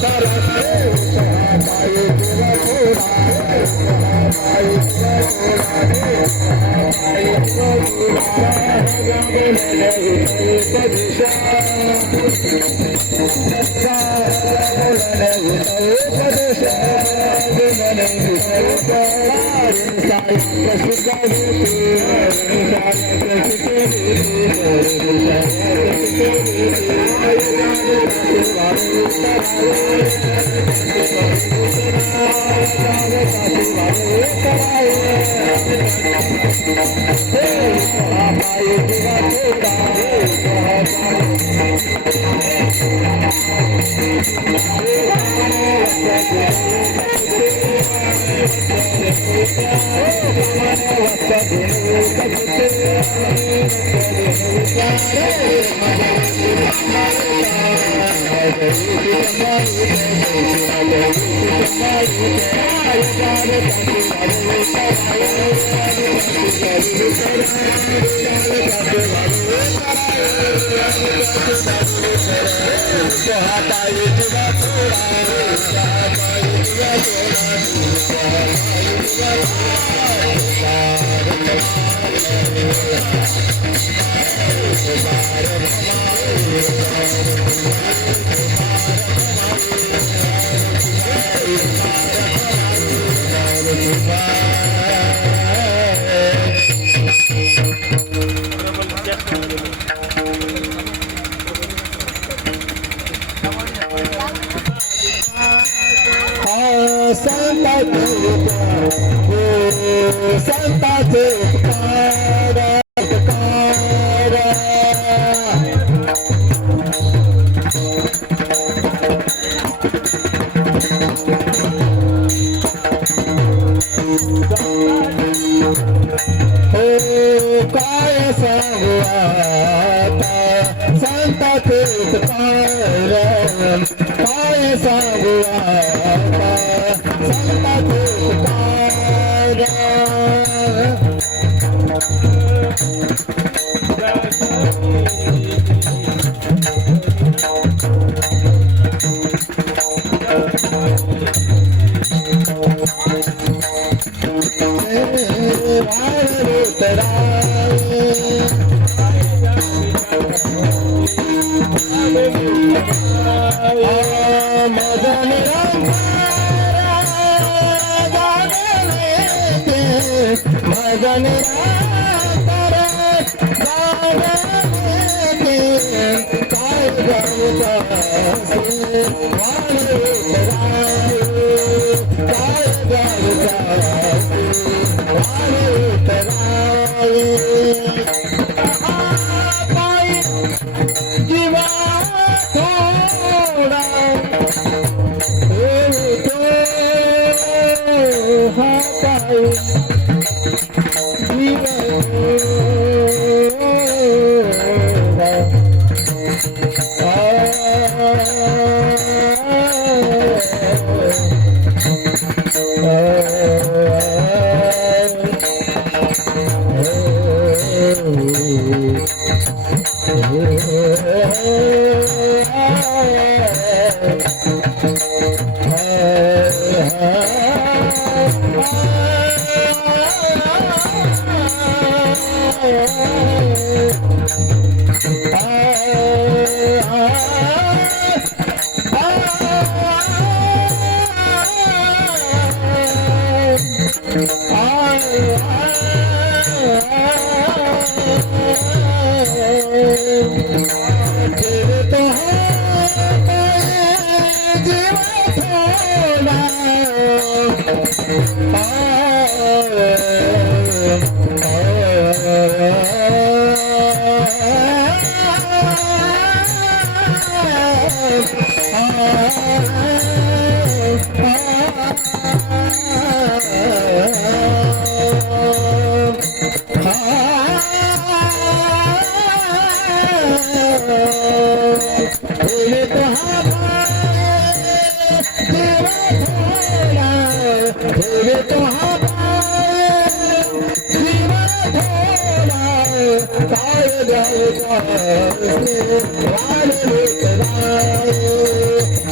Para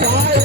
काय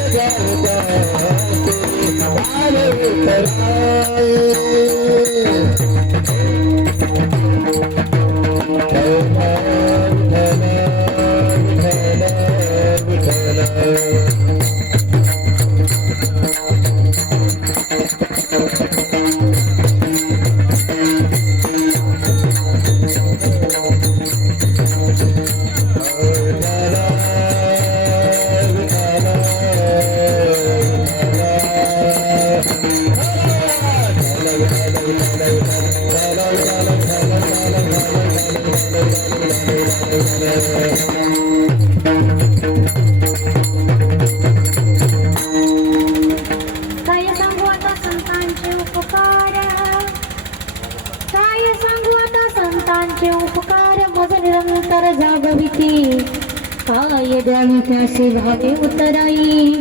काय द्यावी त्यासे भावे उतराई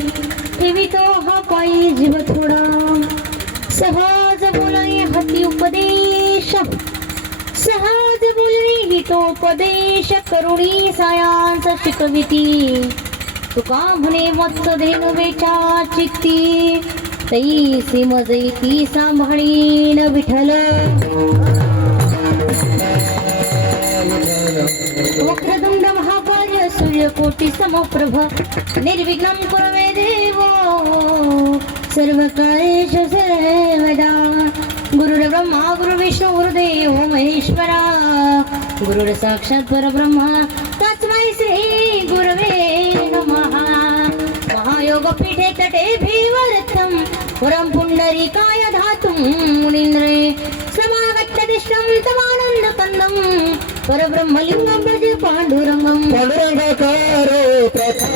ठेवी तो हा पायी जीव थोडा सहज बोलाई हाती उपदेश सहज बोलाई हितोपदेश करुणी सायांचा शिकविती तुका म्हणे मत्स धेनुवेच्या चित्ती तैसी मजैती सांभाळीन विठ्ठल वक्रतुंड महाकाय सूर्यकोटि समप्रभ निर्विघ्नं कुरु मे देव सर्वकार्येषु सर्वदा गुरुर्ब्रह्मा गुरुर्विष्णु गुरुदेव महेश्वरा गुरुर्साक्षात् परब्रह्म तस्मै श्री गुरवे नमः महायोगपीठे तटे भीवरथं पुरं पुण्डरीकाय धातुं मुनीन्द्रे समागच्छदिष्टं तमानन्दकन्दं परब्रह्मलिंगं भज पाण्डुरङ्गं पाण्डुरङ्गकारो प्रथम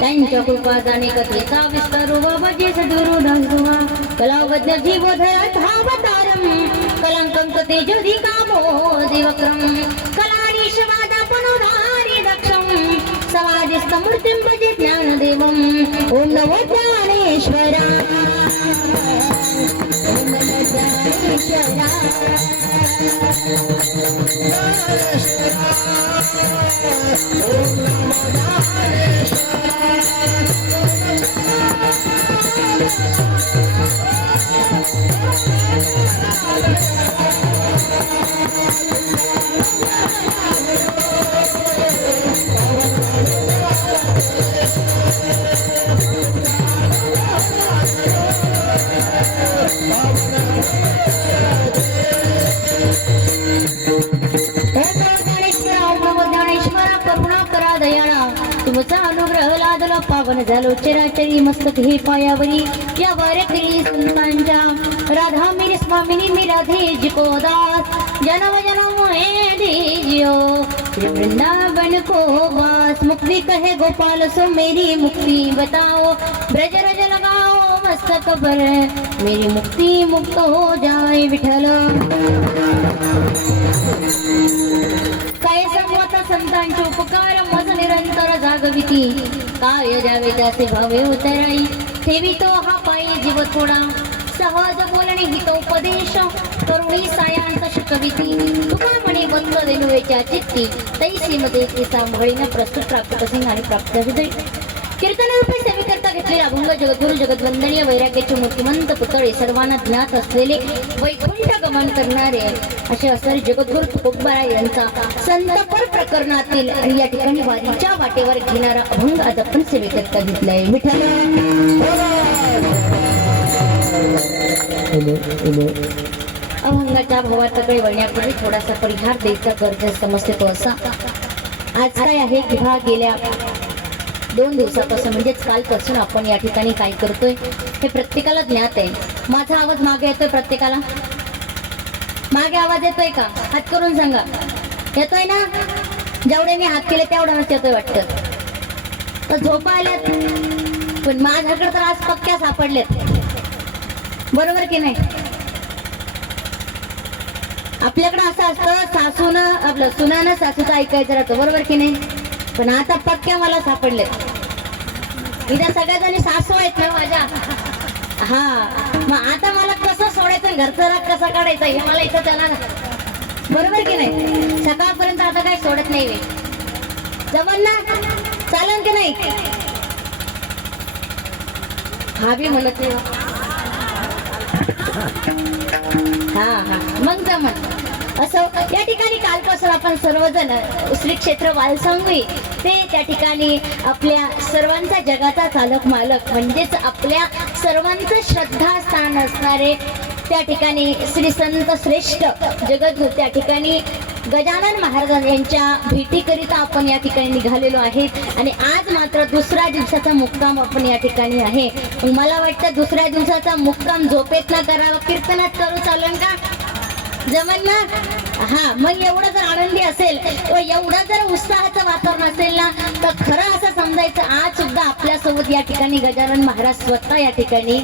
त्यांच्या कृपादाने कथेचा विस्तार बाबाजी सद्गुरु दासोबा कलावज्ञ जीवोधर धावतारम कलंकं तेजोधी कामो देवक्रम कलानिशवादा पुनोधारी दक्षम समाधिस्थ मूर्तिं भजे ज्ञानदेवम् ओम नमो ज्ञानेश्वरा ओम नमो ज्ञानेश्वरा तुमचा अनुग्रह लादला पावन झालो चराचरी मस्तक हे पायावरी या वारकरी संतांच्या राधा मेरे स्वामिनी मी राधे जिको दास जन्म जन्म है दीजियो श्री वृंदावन को वास मुक्ति कहे गोपाल सो मेरी मुक्ति बताओ ब्रज रज लगाओ मस्तक पर मेरी मुक्ति मुक्त हो जाए विठल काय संवाद संतांचे उपकार मज निरंतर जागविती काय द्यावे त्याचे भावे उतराई ठेवी तो हा पायी जीव थोडा सहज बोलणे हितोपदेश करुणी सायांचा शिकविती तुका म्हणे बंद देनुवेच्या चित्ती तैसी मध्ये ती सांभाळीनं प्रस्तुत प्राप्त प्रसंग आणि प्राप्त हृदय कीर्तन रूपे सेवे करता घेतलेले अभंग जगद्गुरु जगद्वंदनीय वैराग्याचे मूर्तिमंत पुतळे सर्वांना ज्ञात असलेले वैकुंठ गमन करणारे असे असणारे जगद्गुरु तुकोबा यांचा संतपर प्रकरणातील आणि या ठिकाणी वारीच्या वाटेवर घेणारा अभंग आज आपण सेवे करता घेतलाय विठ्ठल अभंगाच्या भावाकडे वळण्यापूर्वी थोडासा परिहार द्यायचा गरजेचा समजते तो असा आज काय आहे किंवा गेल्या 2 दिवसापासून म्हणजेच कालपासून आपण या ठिकाणी काय करतोय हे प्रत्येकाला ज्ञात आहे माझा आवाज मागे येतोय प्रत्येकाला मागे आवाज येतोय का हात करून सांगा येतोय ना जेवढे मी हात केले तेवढाच येतोय वाटतं तर झोपा आल्यात पण माझ्याकडे तर आज पक्क्या सापडलेत बरोबर की नाही आपल्याकडं असं असतं, सासूनं आपलं सुनानं सासूचं ऐकायचं राहतं, बरोबर की नाही? पण आता पक्क्या मला सापडले इथं सगळ्याजणी सासू आहेत ना माझ्या. हा, मग आता मला कसं सोडायचं, घरचा राग कसा काढायचा हे मला इथं त्याला, बरोबर की नाही? सकाळपर्यंत आता काय सोडत नाही मी. जमन ना? चालन की नाही? हा बी म्हणत नाही. हा हा, मग जमन. असं या ठिकाणी कालपासून आपण सर्वजण श्री क्षेत्र वालसांगवी ते त्या ठिकाणी आपल्या सर्वांचा जगाचा चालक मालक म्हणजेच आपल्या सर्वांचं श्रद्धास्थान असणारे त्या ठिकाणी श्री संत श्रेष्ठ जगद्गुरू त्या ठिकाणी गजानन महाराज यांच्या भेटीकरिता आपण या ठिकाणी निघालेलो आहे. आणि आज मात्र दुसऱ्या दिवसाचा मुक्काम आपण या ठिकाणी आहे. मला वाटतं दुसऱ्या दिवसाचा मुक्काम झोपेत ना करावा, कीर्तनात करू, चालेल का? जमन ना? हा, मग एवढं जर आनंदी असेल व एवढं जर उत्साहाचं वातावरण असेल ना, तर खरं असं समजायचं आज सुद्धा आपल्यासोबत या ठिकाणी गजानन महाराज स्वतः या ठिकाणी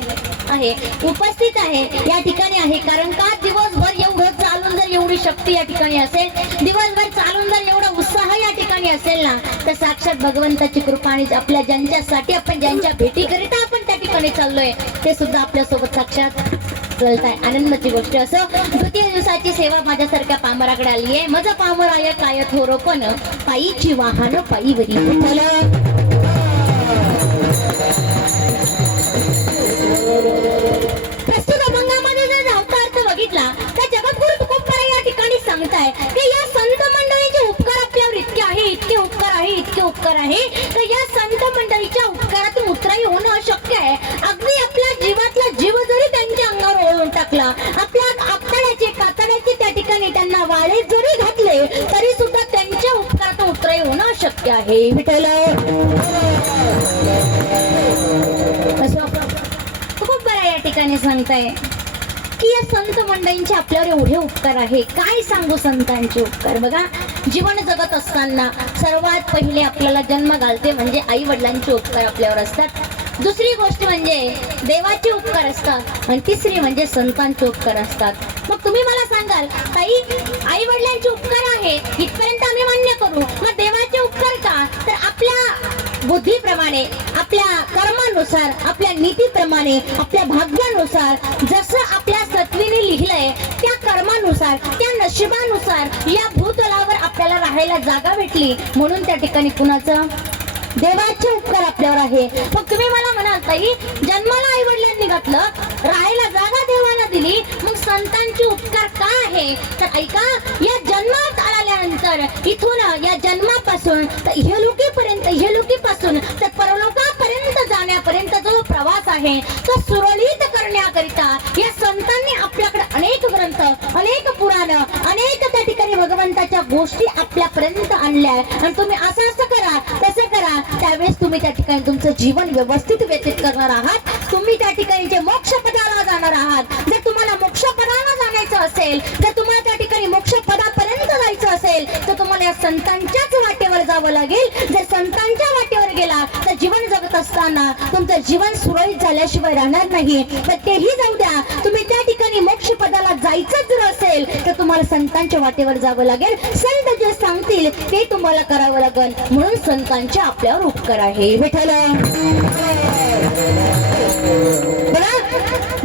आहे, उपस्थित आहे, या ठिकाणी आहे. कारण का दिवसभर एवढं चालून जर एवढी शक्ती या ठिकाणी असेल, दिवसभर चालून जर एवढा उत्साह या ठिकाणी असेल ना, तर साक्षात भगवंताची कृपा आणि आपल्या ज्यांच्यासाठी आपण ज्यांच्या भेटीकरिता आपण त्या ठिकाणी चाललोय ते सुद्धा आपल्यासोबत साक्षात चलताय. आनंदाची गोष्ट. असं द्वितीय दिवसाची सेवा माझ्यासारख्या पामराकडे आली आहे. माझा पामर आहे काय थोरपण, पायीची वाहन पायीवरी. प्रस्तुत अभंगामध्ये जर धावता अर्थ बघितला तर जगद्गुरु तुकोबराय या ठिकाणी सांगताय की या संत मंडळीचे उपकार आपल्यावर इतके आहे, इतके उपकार आहे, इतके उपकार आहे, तर या संत मंडळीच्या उपकारातून उतराई होणं अशक्य आहे. अगदी आपल्या जीवातला जीव जरी त्यांच्या अंगावर ओळून टाकला, आपल्या आपल्याचे कातड्याचे त्या ठिकाणी त्यांना वाळे जरी घातले तरी सुद्धा त्यांच्या उपकारातून उतराई होणं अशक्य आहे. विठ्ठल तुकोबराय या ठिकाणी सांगताय की या संत मंडळींचे आपल्यावर एवढे उपकार आहे. काय सांगू संतांचे उपकार. बघा, जीवन जगत असताना सर्वात पहिले आपल्याला जन्म घालते म्हणजे आई वडिलांचे उपकार आपल्यावर असतात. दुसरी गोष्ट म्हणजे देवाचे उपकार असतात आणि तिसरी म्हणजे संतांचे उपकार असतात. मग तुम्ही मला सांगाल ताई आई वडिलांचे उपकार आहे इथपर्यंत आम्ही मान्य करू, मग देवाचे उपकार का? तर आपल्या बुद्धीप्रमाणे, आपल्या कर्मानुसार, आपल्या नीतीप्रमाणे, आपल्या भाग्यानुसार जसं आपल्या सत्वीने लिहिलंय त्या कर्मानुसार, त्या नशिबानुसार या भूतलावर आपल्याला राहायला जागा भेटली म्हणून त्या ठिकाणी कुणाचं देवाचे उपकार आपल्यावर आहे. मग तुम्ही मला म्हणाल ताई जन्माला आई वडिलांनी घातलं, राहायला जागा देवाला दिली, मग संतांचे उपकार का आहे? तर ऐका, या जन्मात आल्यानंतर इथून या जन्मापासून तर इहलोकीपासून तर परलोकापर्यंत जाण्यापर्यंत जो प्रवास आहे तो सुरळीत करण्याकरिता या संतांनी आपल्याकडे अनेक ग्रंथ, अनेक पुराण, अनेक त्या ठिकाणी भगवंताच्या गोष्टी आपल्यापर्यंत आणल्या. आणि तुम्ही असं करा, तसं करा, त्यावेळेस तुम्ही त्या ठिकाणी तुमचं जीवन व्यवस्थित व्यतीत करणार आहात. तुम्ही त्या ठिकाणी जे मोक्षपदाला जाणार आहात. जर तुम्हाला मोक्षपदाला जाण्याचं असेल, जर तुम्हाला त्या ठिकाणी मोक्षपदापर्यंत जायचं असेल तर तुम्हाला या संतांच्याच वाटेवर जावं लागेल. जर संतांच्या वाटेवर गेला तर जीवन जगत असताना तुमचं जीवन सुरळीत झाल्याशिवाय राहणार नाही. तर तेही जाऊ द्या, तुम्ही त्या ठिकाणी मोक्षपदाला जायचं जर असेल तर तुम्हाला संतांच्या वाटेवर जावं लागेल. संत जे सांगतील ते तुम्हाला करावं लागेल. म्हणून संतांचे आपल्यावर उपकार आहे. विठ्ठल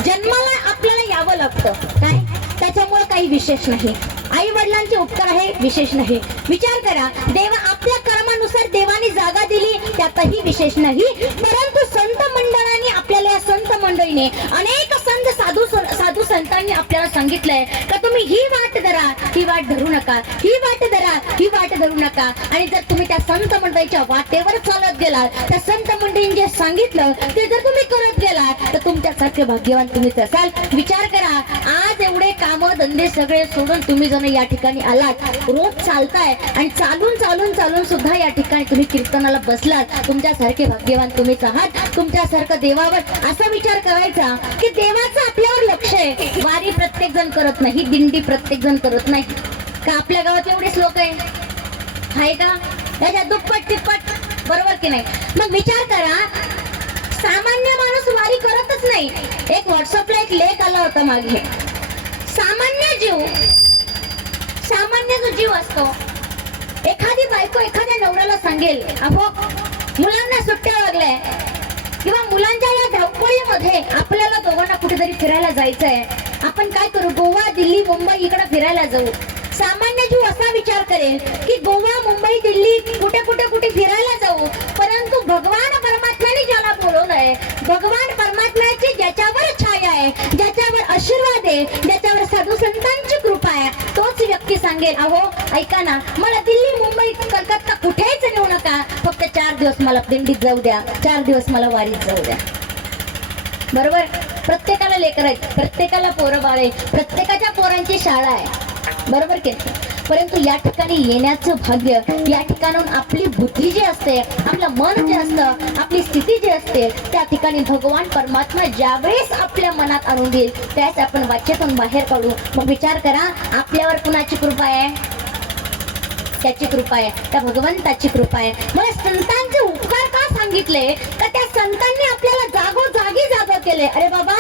जन्माला आपल्याला यावं लागतं काय, त्याच्यामुळे काही विशेष नाही. आई वडिलांचे उपकार आहे, विशेष नाही. विचार करा, देव आपल्या कर्मानुसार देवाने जागा दिली, त्यातही विशेष नाही. परंतु संत मंडळांनी आपल्याला, या संत मंडळीने अनेक संत साधू संतांनी आपल्याला सांगितलंय का तुम्ही ही वाट धरा, ही वाट धरू नका, ही वाट धरा, ही वाट धरू नका. आणि जर तुम्ही त्या संत मंडळीच्या वाटेवर चालत गेलात, त्या संत मंडळींनी जे सांगितलं ते जर तुम्ही करत गेलात तर तुमच्यासारखे भाग्यवान तुम्हीच असाल. विचार करा, आज एवढे काम धंदे सगळे सोडून तुम्ही जण या ठिकाणी आलात, रोज चालताय आणि चालून सुद्धा या ठिकाणी तुम्ही कीर्तनाला बसलात. तुमच्यासारखे भाग्यवान तुम्हीच आहात. तुमच्यासारखं देवावर असा विचार करायचा की देवाचं आपल्यावर लक्ष आहे. वारी प्रत्येक जण करत नाही, दिंडी प्रत्येक जण करत नाही का? आपल्या गावात एवढेच लोक आहे का? त्याच्या दुप्पट तिप्पट, बरोबर की नाही? मग विचार करा, सामान्य माणूस वारी करतच नाही. एक व्हॉट्सअपला एक लेख आला होता मागे, सामान्य जीव सामान्य जो जीव असतो, एखादी बायको एखाद्या नवऱ्याला सांगेल, अहो मुलांना सुट्ट्या लागल्या किंवा मुलांच्या या धावपळीमध्ये आपल्याला दोघांना कुठेतरी फिरायला जायचंय, आपण काय करू, गोवा दिल्ली मुंबई इकडे फिरायला जाऊ. सामान्य जीव असा विचार करेल की गोवा मुंबई दिल्ली कुठे फिरायला जाऊ, परंतु भगवान परमात्म्याने ज्याला बोलवलंय, भगवान परमात्म्याची ज्याच्यावर छाया आहे, ज्याच्यावर आशीर्वाद आहे, ज्याच्यावर साधू संतांची कृपा आहे, तोच व्यक्ती सांगेल, अहो ऐका ना, मला दिल्ली मुंबई कलकत्ता कुठेच नेऊ नका, फक्त 4 दिवस मला दिंडीत जाऊ द्या, 4 दिवस मला वारीत जाऊ द्या. बरोबर, प्रत्येकाला लेकर आहेत, प्रत्येकाला पोरं बाळ आहे, प्रत्येकाच्या पोरांची शाळा आहे, बरोबर की. परंतु या ठिकाणी येण्याचं भाग्य, या ठिकाणून आपली बुद्धी जी असते, आपलं मन जे असतं, आपली स्थिती जी असते, त्या ठिकाणी भगवान परमात्मा ज्यावेळेस आपल्या मनात आणून देईल त्याच आपण वाचेतून बाहेर काढू. मग विचार करा, आपल्यावर कुणाची कृपा आहे? त्याची कृपा आहे, त्या भगवंताची कृपा आहे. मला संतांचे उपकार का सांगितले, का त्या संतांनी आपल्याला जागोजागी जागा केले. अरे बाबा,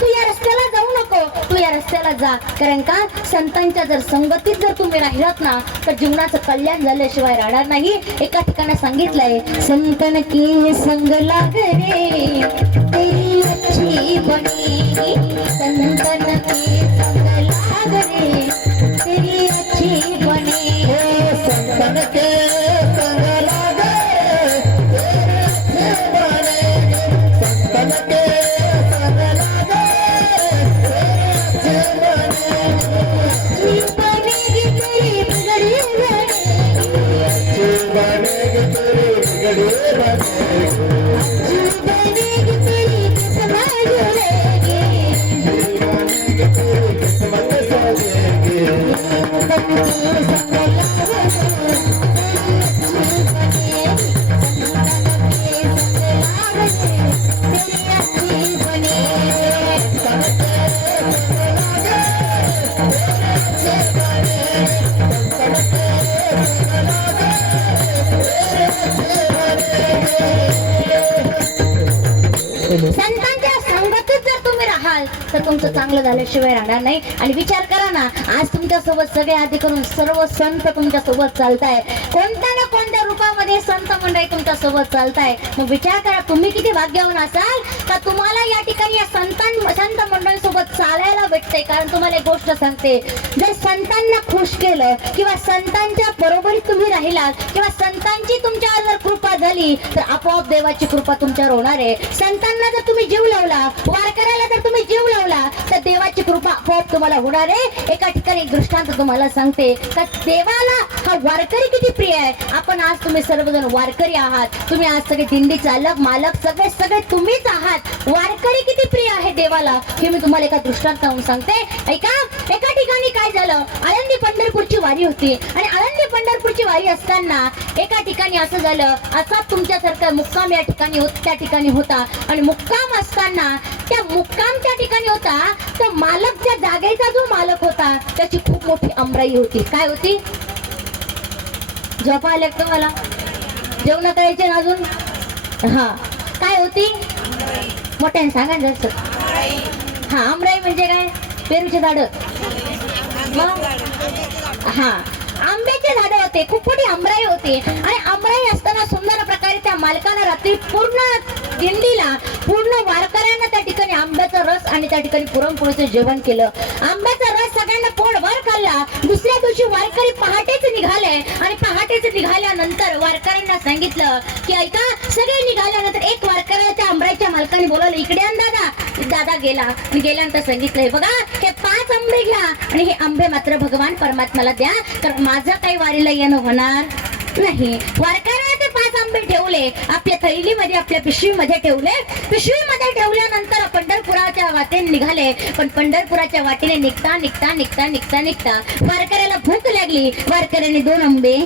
तू या रस्त्याला जाऊ नको, तू या रस्त्याला जा. कारण का, संतांच्या जर संगतीत जर तुम्ही राहिलात ना, तर जीवनाचं कल्याण झाल्याशिवाय राहणार नाही. एका ठिकाणी सांगितलंय, संतन की संग लागे तेरी अच्छी बनेगी, संतन की संग लागे तेरी अच्छी बनेगी. संतन के संग लागे तेरे अच्छे बनेगे, संतन के संग लागे तेरे अच्छे बनेगे, तेरी बिगड़ी बनेगी, अच्छी बनेगी तेरी किस्मत जुड़ेगी, बनेगी तेरी किस्मत सजेगी. संतांच्या संगतीत जर तुम्ही राहाल तर तुमचं चांगलं झाल्याशिवाय राहणार नाही. आणि विचार करा ना, आज तुमच्या सोबत सगळे आधी करून सर्व संत तुमच्या सोबत चालताय, कोणत्या ना कोणत्या रूपामध्ये संत मंडळी तुमच्या सोबत चालताय. मग विचार करा, तुम्ही किती भाग्यवान असाल का तुम्हाला या ठिकाणी या संत मंडळीसोबत चालायला भेटते. कारण तुम्हाला एक गोष्ट सांगते, जर संतांना खुश केलं किंवा संतांच्या बरोबरीत तुम्ही राहिलात किंवा संतांची तुमच्यावर जर कृपा झाली तर आपोआप देवाची कृपा तुमच्यावर होणार आहे. संतांना जर तुम्ही जीव लावला, वारकऱ्याला जर तुम्ही जीव लावला तर देवाची कृपा आपोआप तुम्हाला होणार आहे. एका ठिकाणी दृष्टांत तुम्हाला सांगते का देवाला हा वारकरी किती प्रिय आहे. आपण आज तुम्ही सर्वजण वारकरी आहात, तुम्ही आज सगळे दिंडी चालक मालक सगळे तुम्हीच आहात. वारकरी किती प्रिय आहे देवाला हे मी तुम्हाला एका दृष्टांतावरून सांगते. ऐका, एका ठिकाणी काय झालं, आळंदी पंढरपूरची वारी होती आणि आळंदी पंढरपूरची वारी असताना एका ठिकाणी असं झालं, असा तुमच्यासारखा मुक्काम या ठिकाणी त्या ठिकाणी होता आणि मुक्काम असताना त्या मुक्कामच्या ठिकाणी होता तर मालक, त्या जागेचा जो मालक होता त्याची खूप मोठी आमराई होती. काय होती? झोपा आले का मला? जेवण करायचे ना अजून? हा, काय होती? मोठ्याने सांगा जास्त. हा, आमराई म्हणजे काय? पेरूचे झाड. मग हा, आंब्याचे झाड होते, खूप मोठी आमराई होती आणि आमराई असताना सुंदर प्रकारे त्या मालकानं रात्री पूर्ण दिंडीला, पूर्ण वारकऱ्यांना त्या ठिकाणी आंब्याचा रस आणि त्या ठिकाणी पुरणपोळीचं जेवण केलं. आंब्याचा रस सगळ्यांना पोटभर खाल्ला. दुसऱ्या दिवशी वारकरी पहाटेच निघाले आणि पहाटेच निघाल्यानंतर वारकऱ्यांना सांगितलं की ऐका, सगळे निघाल्यानंतर एक वारकऱ्याच्या आंब्याच्या मालकाने बोलावलं, इकडे आण दादा. दादा गेला आणि गेल्यानंतर सांगितलंय, बघा हे 5 आंबे घ्या आणि हे आंबे मात्र भगवान परमात्म्याला द्या, कारण माझं काही वारीला येणं होणार नाही. वारकऱ्याने ते 5 आंबे ठेवले, आपल्या थैलीमध्ये, आपल्या पिशवीमध्ये ठेवले. पिशवीमध्ये ठेवल्यानंतर पंढरपुराच्या वाटेने निघाले. पण पंढरपुराच्या वाटेने निघता निघता निघता निघता निघता वारकऱ्याला भूक लागली. वारकऱ्याने 2 आंबे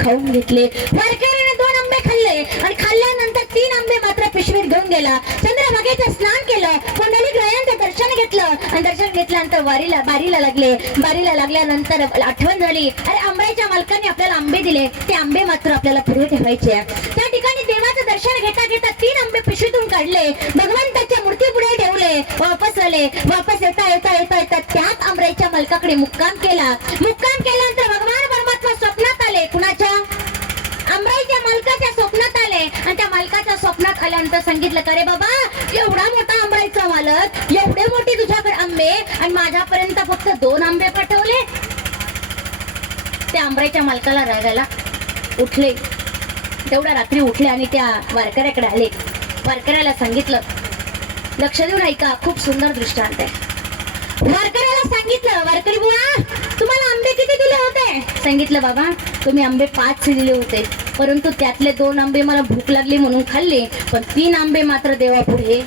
खाऊन घेतले. वारकऱ्याने 2 आंबे खाल्ले आणि खाल्ल्यानंतर 3 आंबे मात्र पिशवीत घेऊन गेला. चंद्रभागेचं स्नान केलं, पुंडलिक रायांचं दर्शन घेतलं आणि दर्शन घेतल्यानंतर बारीला लागले. बारीला लागल्यानंतर आठवण झाली, अरे आंब्याच्या मालकाने आपल्याला आंबे दिले, ते आंबे मात्र आपल्याला पुढे ठेवायचे. त्या ठिकाणी देवाचं दर्शन घेता घेता 3 आंबे पिशवीतून काढले, भगवंताच्या मूर्ती पुढे ठेवले, वापस आले. वापस येता येता येता येता त्याच आंबराईच्या मालकाकडे मुक्काम केला. मुक्काम केल्यानंतर भगवान परमात्मा स्वप्नात आले. कुणाच्या? आंबराईच्या मालकाच्या स्वप्नात आले. आणि त्या मालकाच्या स्वप्नात आल्यानंतर सांगितलं का रे बाबा, एवढा मोठा आंबराईचा मालक, एवढे मोठे तुझ्याकडे आंबे आणि माझ्यापर्यंत फक्त 2 आंबे पाठवले. त्या आंबराईच्या मालकाला रागायला उठले. तेवढ्या रात्री उठले आणि त्या वारकऱ्याकडे आले. वारकऱ्याला सांगितलं, लक्ष देऊन ऐका, खूप सुंदर दृष्टांत आहे. वारकऱ्याला सांगितलं, वारकरी बुवा तुम्हाला आंबे किती दिले होते? सांगितलं, बाबा तुम्ही आंबे 5 दिले होते, परंतु त्यातले 2 आंबे मला भूक लागली म्हणून खाल्ले, पण 3 आंबे मात्र देवापुढे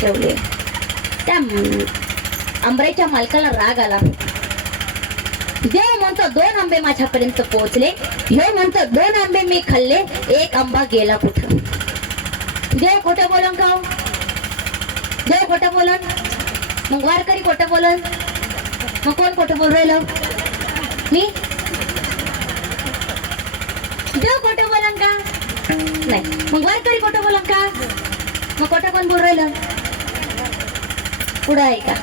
ठेवले. त्या आंबराईच्या मालकाला राग आला. देव म्हणतो 2 आंबे माझ्यापर्यंत पोहोचले, ह्यो म्हणतो 2 आंबे मी खाल्ले, 1 आंबा गेला कुठं? देव खोटं बोलन का? देव खोटं बोलन? मग वारकरी खोटं बोलन? मग कोण खोटं बोल राहिलं? मी? देव खोटं बोलन का? नाही. मग वारकरी खोटं बोलन का? मग खोटं कोण बोल राहिलं? पुढं आहे का?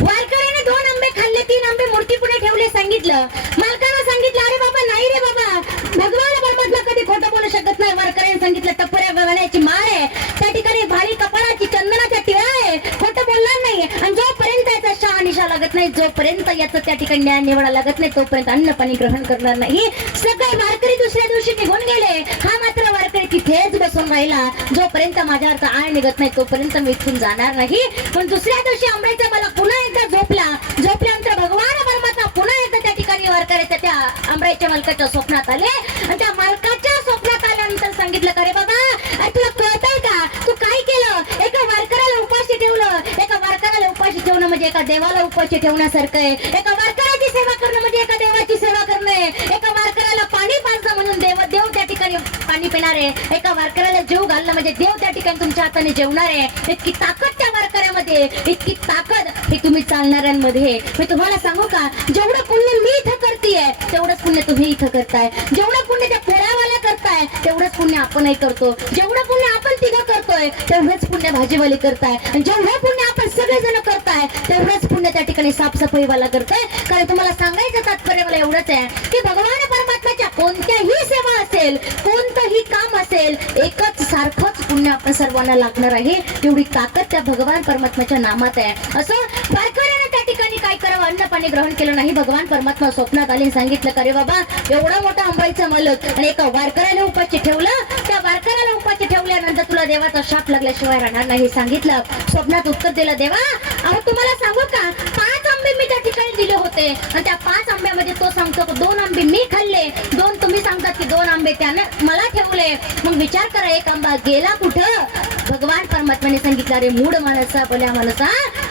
वारकऱ्याने 2 आंबे खाल्ले, 3 आंबे मूर्ती पुढे ठेवले. सांगितलं मालकाला, सांगितलं अरे बाबा नाही रे बाबा, भगवान परमात्मा कधी खोटं बोलू शकत नाही. वारकऱ्याने सांगितलं टपऱ्या गव्हाण्याची माळ आहे, त्या ठिकाणी भारी कपाळाची चंदनाच्या टिळा आहे, खोटं बोलणार नाही. आणि जोपर्यंत याचा शहानिशा लागत नाही, जोपर्यंत याचं त्या ठिकाणी न्याय निवडा लागत नाही, तोपर्यंत अन्न पाणी ग्रहण करणार नाही. सगळे वारकरी दुसऱ्या दिवशी निघून गेले. हा मात्र वारकरी तिथेच बसून राहिला. जोपर्यंत माझ्यावरचा आळ निघत नाही तोपर्यंत मी इथून जाणार नाही. पण दुसऱ्या दिवशी आंबराईचा मला पुन्हा एकदा झोपला. झोपल्यानंतर भगवान परमात्मा पुन्हा एकदा त्या ठिकाणी वारकऱ्याच्या त्या आंबराईच्या मालकाच्या स्वप्नात आले. आणि त्या मालकाच्या स्वप्नात आल्यानंतर सांगितलं का रे बाबा, अरे तुला कळतंय का तू काय केलं? एका वारकऱ्याला उपाशी ठेवलं. एका वारकऱ्याला उपाशी ठेवणं म्हणजे एका देवाला उपाशी ठेवण्यासारखं आहे. एका वारकऱ्याची सेवा करणं म्हणजे एका देवाची सेवा करणं आहे. एका वारकऱ्याला पाणी पाजणं म्हणून देव त्या ठिकाणी पाणी पिणार आहे. एका वारकऱ्याला जीव घालणं म्हणजे देव त्या ठिकाणी तुमच्या हाताने जेवणार आहे. इतकी ताकद त्या वारकऱ्यामध्ये, इतकी ताकद हे तुम्ही चालणाऱ्यांमध्ये. मी तुम्हाला सांगू का, जेवढं पुण्य मी इथं करतेय तेवढंच पुण्य तुम्ही इथं करताय. जेवढं पुण्य त्या पोळ्यावाल्या करताय तेवढंच पुण्य आपणही करतो. जेवढं पुण्य आपण तिघं करतोय तेवढंच पुण्य भाजीवाली करताय. आणि जेवढं पुण्य आपण सगळेजण करताय तेवढंच पुण्य त्या ठिकाणी साफसफाईवाला करताय. कारण तुम्हाला सांगायचं तात्पर्य मला एवढंच आहे की भगवान परमात्म्याच्या कोणत्याही सेवा असेल, कोणतंही काम असेल, एकच सारखंच पुण्य आपण सर्वांना लागणार आहे. एवढी ताकद त्या भगवान परमात्म्याच्या नामात आहे. असं वारकऱ्याने त्या ठिकाणी काय करावं, अन्न पाणी ग्रहण केलं नाही. भगवान परमात्मा स्वप्नात आले, सांगितलं का रे बाबा, एवढा मोठा आंबराईचा मालक आणि एका वारकऱ्याला उपाशी ठेवलं. त्या वारकऱ्याला उपाशी ठेवल्यानंतर तुला देवाचा शाप लागल्याशिवाय राहणार नाही. सांगितलं. स्वप्नात उत्तर दिलं, देवा अहो तुम्हाला सांगू का, 5 आंबे मी त्या ठिकाणी दिले होते आणि त्या 5 आंब्यामध्ये तो सांगतो 2 आंबे मी खाल्ले, 2 तुम्ही सांगतात की 2 आंबे त्यानं मला ठेवले. मग विचार करा 1 आंबा गेला कुठं? भगवान परमात्म्याने सांगितलं, अरे मूड माणसा, भल्या माणसा,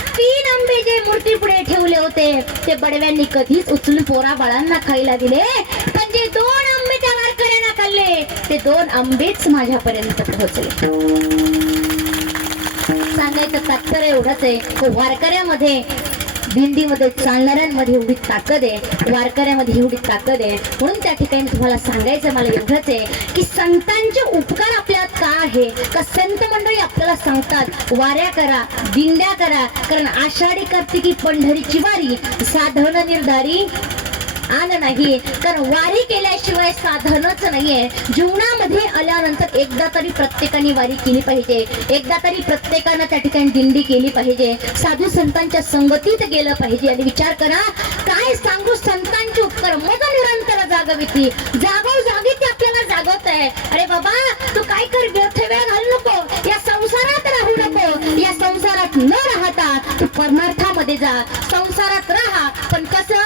3 आंबे जे मूर्ती पुढे ठेवले होते ते बडव्यांनी कधीच उचलून पोरा बाळांना खायला दिले, पण जे 2 आंबे त्या वारकऱ्यांना खाल्ले ते 2 आंबेच माझ्यापर्यंत पोहोचले. सांगायचं तात्पर्य एवढंच आहे, वारकऱ्यामध्ये, दिंडीमध्ये चालणाऱ्यांमध्ये एवढी ताकद आहे, वारकऱ्यामध्ये एवढी ताकद आहे. म्हणून त्या ठिकाणी तुम्हाला सांगायचं मला एवढंच आहे की संतांचे उपकार आपल्यात का आहे का? संत मंडळी आपल्याला सांगतात वाऱ्या करा, दिंड्या करा, कारण आषाढी कार्तिकी पंढरीची वारी साधन निर्धारी आन नाही. कारण वारी केल्याशिवाय साधनच नाहीये. जीवनामध्ये आल्यानंतर एकदा तरी प्रत्येकाने वारी केली पाहिजे, एकदा तरी प्रत्येकानं त्या ठिकाणी दिंडी केली पाहिजे, साधू संतांच्या संगतीत गेलं पाहिजे. आणि विचार करा, काय सांगू संतांचे उपकार, मग निरंतर जागविती, जागो जागी ते आपल्याला जागवत आहे. अरे बाबा तू काय कर, व्यर्थ वेळ घालू नको, या संसारात राहू नको. या संसारात न राहता तू परमार्थामध्ये जा. संसारात राहा, पण कसं?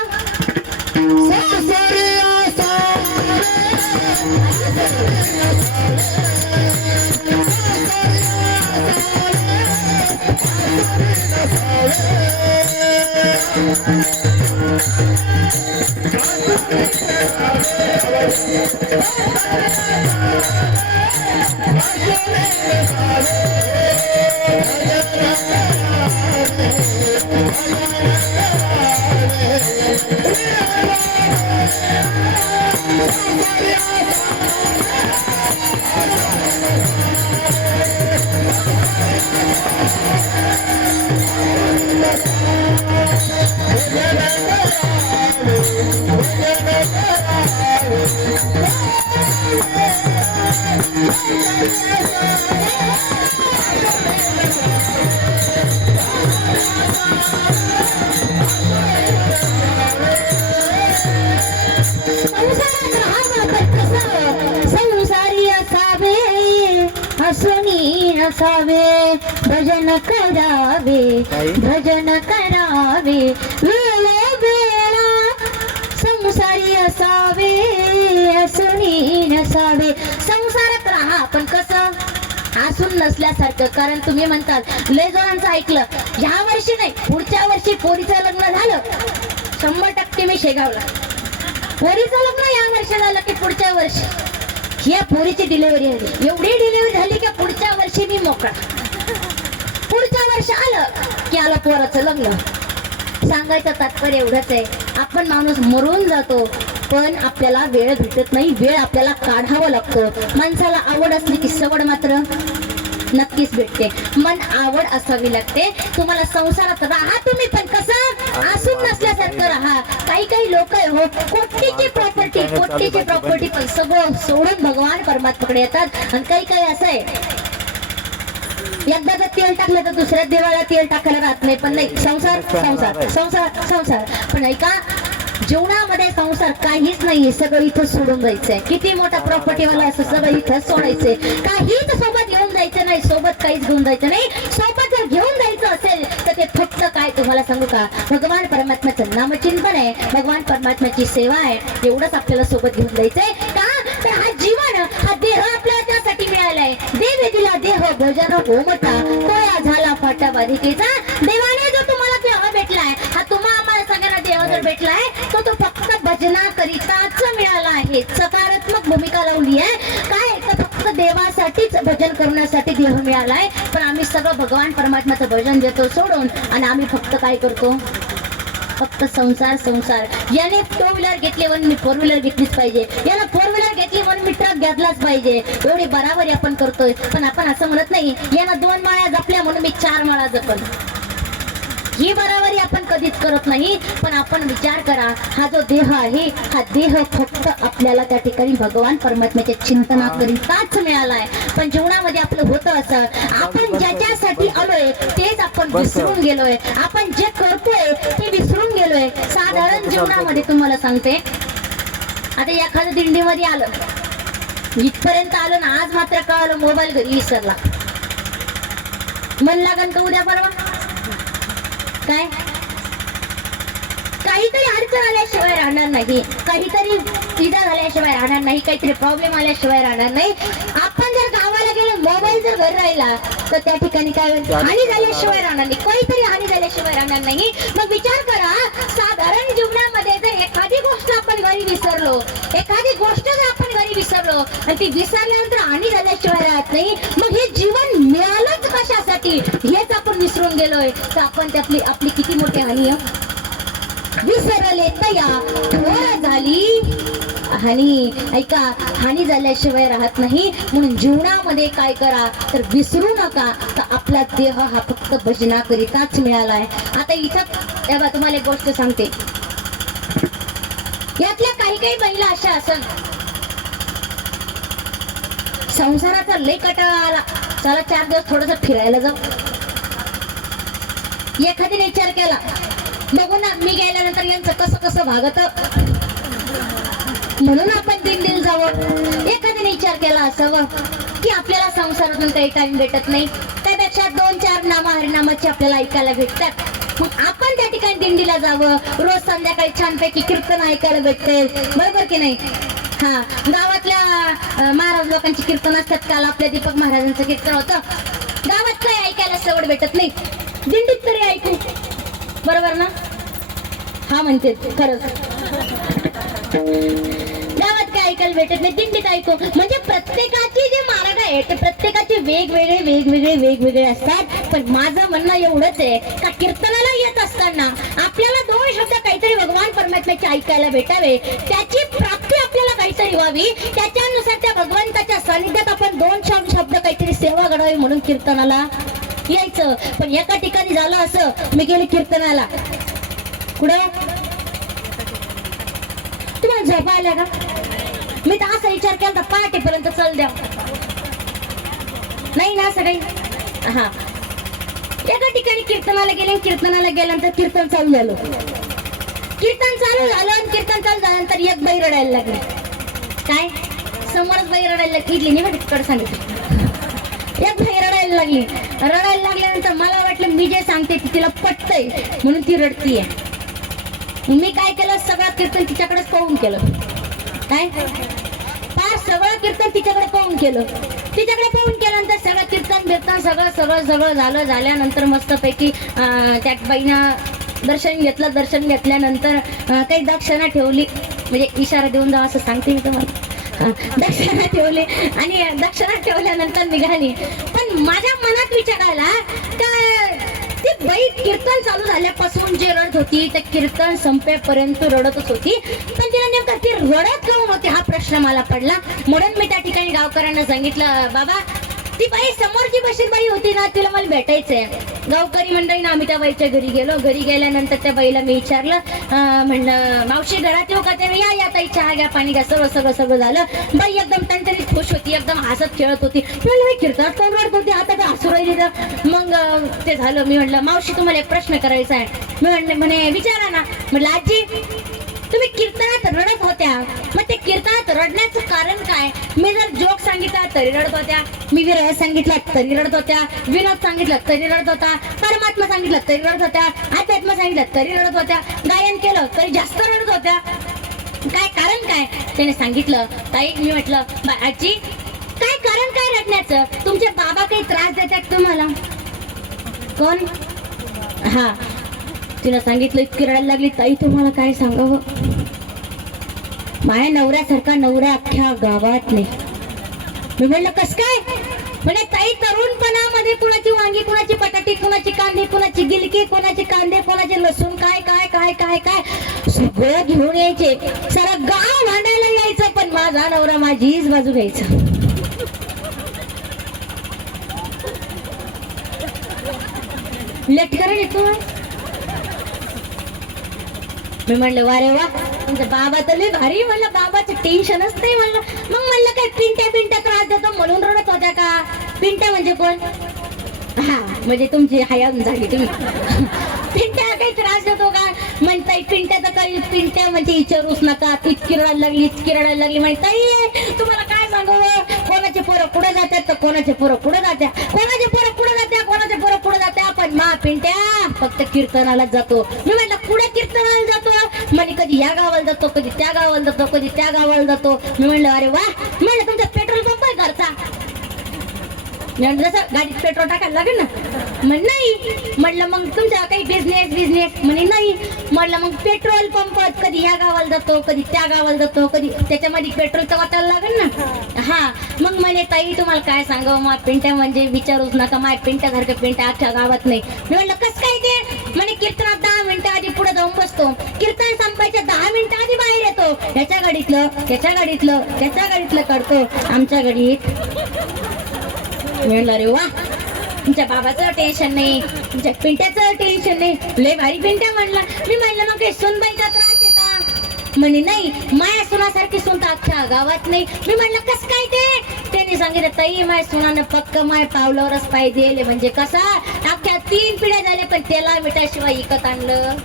संसारात राहावं तर कसं संसारी असावे हसणी नसावे भजन करावे भजन करावे वेळा संसारी असावे हसणी नसावे संसारात राहा पण कसं हसून नसल्यासारखं कारण तुम्ही म्हणतात लय जणांचं ऐकलं ह्या वर्षी नाही पुढच्या वर्षी पोरीचं लग्न झालं 100% मी शेगावला पोरीचं लग्न या वर्षी झालं की पुढच्या वर्षी या पोरीची डिलिव्हरी झाली एवढी डिलिव्हरी झाली की पुढच्या वर्षी मी मोकळा पुढच्या वर्ष आलं की आलं पोराचं लग्न सांगायचं तात्पर्य एवढंच आहे आपण माणूस मरून जातो पण आपल्याला वेळ भेटत नाही वेळ आपल्याला काढावा लागतो माणसाला आवड असली की सवड मात्र नक्कीच भेटते मन आवड असावी लागते तुम्हाला संसारात राहा तुम्ही पण कसं असून नसल्यासारखं राहा काही काही लोक हो कोटीची प्रॉपर्टी पण सगळं सोडून भगवान परमात्म्याकडे येतात आणि काही काही असं आहे एकदा जर तेल टाकलं तर दुसऱ्या देवाला तेल टाकायला राहत नाही पण नाही संसार संसार संसार संसार पण ऐका जीवनामध्ये संसार काहीच नाहीये सगळं इथं सोडून जायचंय किती मोठा प्रॉपर्टीवाला असं सगळं इथं सोडायचंय काहीच सोबत घेऊन जायचं नाही सोबत काहीच घेऊन जायचं नाही सोबत जर घेऊन जायचं असेल तर ते फक्त काय तुम्हाला सांगू का भगवान परमात्म्याचं नामचिंतन आहे भगवान परमात्म्याची सेवा आहे एवढंच आपल्याला सोबत घेऊन जायचंय का तर हा जीवन हा देह आपल्याला त्यासाठी मिळालाय देव दिला देह भजन गोमटा तो झाला फाटा बाधिकेचा देवाने जो तुम्हाला देह भेटलाय हा तुम्हा आम्हाला सगळ्यांना देह जर भेटलाय तो फक्त भजना करिताच मिळाला आहे सकारात्मक भूमिका लावली आहे काय तर फक्त देवासाठीच भजन करण्यासाठी देह मिळालाय पण आम्ही सगळं भगवान परमात्म्याचं भजन देतो सोडून आणि आम्ही फक्त काय करतो फक्त संसार संसार याने 2 व्हीलर घेतली म्हणून मी 4 व्हीलर घेतलीच पाहिजे याला 4 व्हीलर घेतली म्हणून मी ट्रक घेतलाच पाहिजे एवढी बराबरी आपण करतोय पण आपण असं म्हणत नाही याला 2 माळ्या जपल्या म्हणून मी 4 माळा जपन ही बराबरी आपण कधीच करत नाही पण आपण विचार करा हा जो देह आहे हा देह फक्त आपल्याला त्या ठिकाणी भगवान परमात्म्याच्या चिंतनाकरिताच मिळालाय पण जीवनामध्ये आपलं होतं असं आपण ज्याच्यासाठी आलोय तेच आपण विसरून गेलोय आपण जे करतोय ते विसरून गेलोय साधारण जीवनामध्ये तुम्हाला सांगते आता एखाद्या दिंडीमध्ये आलं इथपर्यंत आलं ना आज मात्र कळालं मोबाईल घरी विसरला मन लागन का उद्या परवा काय काहीतरी अडचण आल्याशिवाय राहणार नाही काहीतरी इजा झाल्याशिवाय राहणार नाही काहीतरी प्रॉब्लेम आल्याशिवाय राहणार नाही आपण जर गावाला गेलो मोबाईल जर घरी राहिला तर त्या ठिकाणी काय हानी झाल्याशिवाय राहणार नाही काहीतरी हानी झाल्याशिवाय राहणार नाही मग विचार करा साधारण जीवनामध्ये जर एखादी गोष्ट आपण घरी विसरलो एखादी गोष्ट जर आपण घरी विसरलो आणि ती विसरल्यानंतर हानी झाल्याशिवाय राहत नाही मग हे जीवन मिळालंच कशासाठी हेच आपण विसरून गेलोय तर आपण त्यातली आपली किती मोठी हानी विसरले तया थोडा झाली हानी ऐका हानी झाल्याशिवाय राहत नाही म्हणून जीवनामध्ये काय करा तर विसरू नका तर आपला देह हा फक्त भजनाकरिताच मिळालाय आता इथं तेव्हा तुम्हाला एक गोष्ट सांगते यातल्या काही काही महिला अशा असन संसाराचा लय कटाळा आला चला 4 दिवस थोडस फिरायला जाऊ एखाद्याने विचार केला बघू ना मी गेल्यानंतर यांचं कसं कसं भागत म्हणून आपण दिंडीला जावं एखाद्याने विचार केला असावं की आपल्याला संसारातून काही टाइम भेटत नाही त्यापेक्षा 2-4 नामा हरिनामाचे आपल्याला ऐकायला भेटतात मग आपण त्या ठिकाणी दिंडीला जावं रोज संध्याकाळी छानपैकी कीर्तन ऐकायला भेटते बरोबर की नाही हा गावातल्या महाराज लोकांची कीर्तन असतात काल आपल्या दीपक महाराजांचं कीर्तन होतं गावात काही ऐकायला सवड भेटत नाही दिंडीत तरी ऐकू बरोबर ना हा म्हणते खरंच गावात काय ऐकायला भेटत नाही दिंडीत ऐकू म्हणजे प्रत्येकाचे जे मार्ग आहे ते प्रत्येकाचे वेगवेगळे असतात पण माझं म्हणणं एवढंच आहे का कीर्तनाला येत असताना आपल्याला 2 शब्द काहीतरी भगवान परमात्म्याचे ऐकायला भेटावे त्याची प्राप्ती आपल्याला काहीतरी व्हावी त्याच्यानुसार त्या भगवंताच्या सानिध्यात आपण 2 शब्द काहीतरी सेवा घडावी म्हणून कीर्तनाला यायचं पण एका ठिकाणी झालं असं मी गेले कीर्तनाला कुठं तुम्हाला झोपा आल्या का मी तर असा विचार केला तर पहाटेपर्यंत चल द्या नाही ना असं काही हा एका ठिकाणी कीर्तनाला गेले. कीर्तनाला गेल्यानंतर कीर्तन चालू झालं. कीर्तन चालू झालं आणि कीर्तन चालू झाल्यानंतर एक बाई रडायला लागली. काय समोरच बाई रडायला लागली. इथली नाही तिकडे सांगितलं. एक बाई रडायला लागली. रडायला लागल्यानंतर मला वाटलं मी जे सांगते ते तिला पटतंय म्हणून ती रडतीये. मी काय केलं, सगळं कीर्तन तिच्याकडेच पाहून केलं. काय फार सगळं कीर्तन तिच्याकडे पाहून केलं. तिच्याकडे पाहून केल्यानंतर सगळं कीर्तन बिर्तन सगळं झालं. झाल्यानंतर मस्तपैकी त्या बाईनं दर्शन घेतलं. दर्शन घेतल्यानंतर काही दक्षिणा ठेवली. म्हणजे इशारा देऊन जावं असं सांगते मी तुम्हाला. दक्षिणा ठेवली आणि दक्षिणा ठेवल्यानंतर निघाली. पण माझ्या मनात विचार आला का ती बाई कीर्तन चालू झाल्यापासून जे रडत होती ते कीर्तन संपेपर्यंत रडतच होती. पण तिला नेमकं ती रडत काऊन होती हा प्रश्न मला पडला. म्हणून मी त्या ठिकाणी गावकऱ्यांना सांगितलं, बाबा ती बाई समोरची बशील बाई होती ना, तिला मला भेटायचंय. गावकरी मंडळीनं आम्ही त्या बाईच्या घरी गेलो. घरी गेल्यानंतर त्या बाईला मी विचारलं, म्हणलं मावशी घरात येऊ का? त्याने या ताई चहा घ्या, पाणी घ्या. सगळं झालं. बाई एकदम टणटणीत खुश होती, एकदम हसत खेळत होती. म्हणलं कीर्तनात कोण रडत होती, आता तर हसू राहिली. मग ते झालं. मी म्हटलं मावशी तुम्हाला एक प्रश्न करायचा आहे. मी म्हणले म्हणे विचारा ना. म्हटलं आजी तुम्ही कीर्तनात रडत होत्या, मग ते कीर्तनात रडण्याचं कारण काय? मी जर जोक सांगितला तरी रडत होत्या, मी विरह सांगितला तरी रडत होत्या, विनोद सांगितलं तरी रडत होता, परमात्मा सांगितलं तरी रडत होत्या, अध्यात्म सांगितलं तरी रडत होत्या, गायन केलं तरी जास्त रडत होत्या. काय कारण काय? त्याने सांगितलं ताई. मी म्हटलं आजी काय कारण काय रडण्याचं? तुमचे बाबा काही त्रास देतात तुम्हाला? कोण? हा. तिला सांगितलं. इतकी रडायला लागली. ताई तुम्हाला काय सांगावं, माझ्या नवऱ्यासारखा नवरा अख्ख्या गावात नाही. मी म्हणलं कस काय? म्हणजे ताई तरुणपणामध्ये कुणाची वांगी, कुणाची बटाटी, कुणाची कांदे, कुणाची गिलकी, कुणाचे कांदे, कुणाचे लसूण, काय काय काय काय काय सगळं घेऊन यायचे. सारा गाव भांडायला यायचं, पण माझा नवरा माझीच बाजू घ्यायचा. लेट करून येतो. मी म्हणलं वारे वा तुमचा बाबा तर लय भारी. म्हणलं बाबाचं टेन्शनच नाही. म्हणलं मग म्हणलं काय पिंट्या त्रास देतो म्हणून रडत होत्या का? पिंट्या म्हणजे कोण? हा म्हणजे तुमची हयात झाली तुम्ही. पिंट्या काही त्रास देतो का? म्हणताय पिंट्याचं काही. पिंट्या म्हणजे विचारूच नका. इतकी रडायला लागली. म्हणताय तुम्हाला काय सांगावं, कोणाचे पोरं पुढे जातात तर कोणाचे पोरं पुढे जात्या, कोणाचे पोरं पुढे जात्या, पण मा पिंट्या फक्त कीर्तनालाच जातो. मी म्हटलं कुठे कीर्तनाला जातो? म्हणे कधी या गावाला जातो, कधी त्या गावाला जातो, कधी त्या गावाला जातो. मी म्हणलं अरे वा. म्हणलं तुमचा पेट्रोल पंप आहे घरचा? जसं गाडीत पेट्रोल टाकायला लागेल ना. म्हण नाही. म्हटलं मग तुमचा काही बिझनेस म्हणे नाही. म्हटलं मग पेट्रोल पंप कधी या गावाला जातो, कधी त्या गावाला जातो, कधी त्याच्यामध्ये पेट्रोल तर वाचायला लागेल ना. हा. मग म्हणे ताई तुम्हाला काय सांगावं, मा पिंट्या म्हणजे विचारूच नका. माय पिंट्या सारखं पिंट्या अख्ख्या गावात नाही. मी म्हणलं कस काय ते? म्हणे कीर्तनात 10 मिनिटं आधी पुढे जाऊन बसतो, कीर्तन संपायच्या 10 मिनिटं आधी बाहेर येतो. ह्याच्या गाडीतलं काढतो, आमच्या गाडीत. म्हणलं अरे वा तुमच्या बाबाचं टेन्शन नाही, तुमच्या पिंट्याचं टेन्शन नाही, लय भारी पिंट्या. म्हणलं मी म्हणलं मग काही सुनबाईचा त्रास आहे का? म्हणे नाही माया सुनासारखी सुन तर अख्ख्या गावात नाही. मी म्हणलं कस काय ते? त्याने सांगितलं ताई माय सुनानं पक्क माय पावलावरच पाहिजे. म्हणजे कसा अख्ख्या 3 पिढ्या झाल्या पण त्याला मिठाशिवाय विकत आणलं.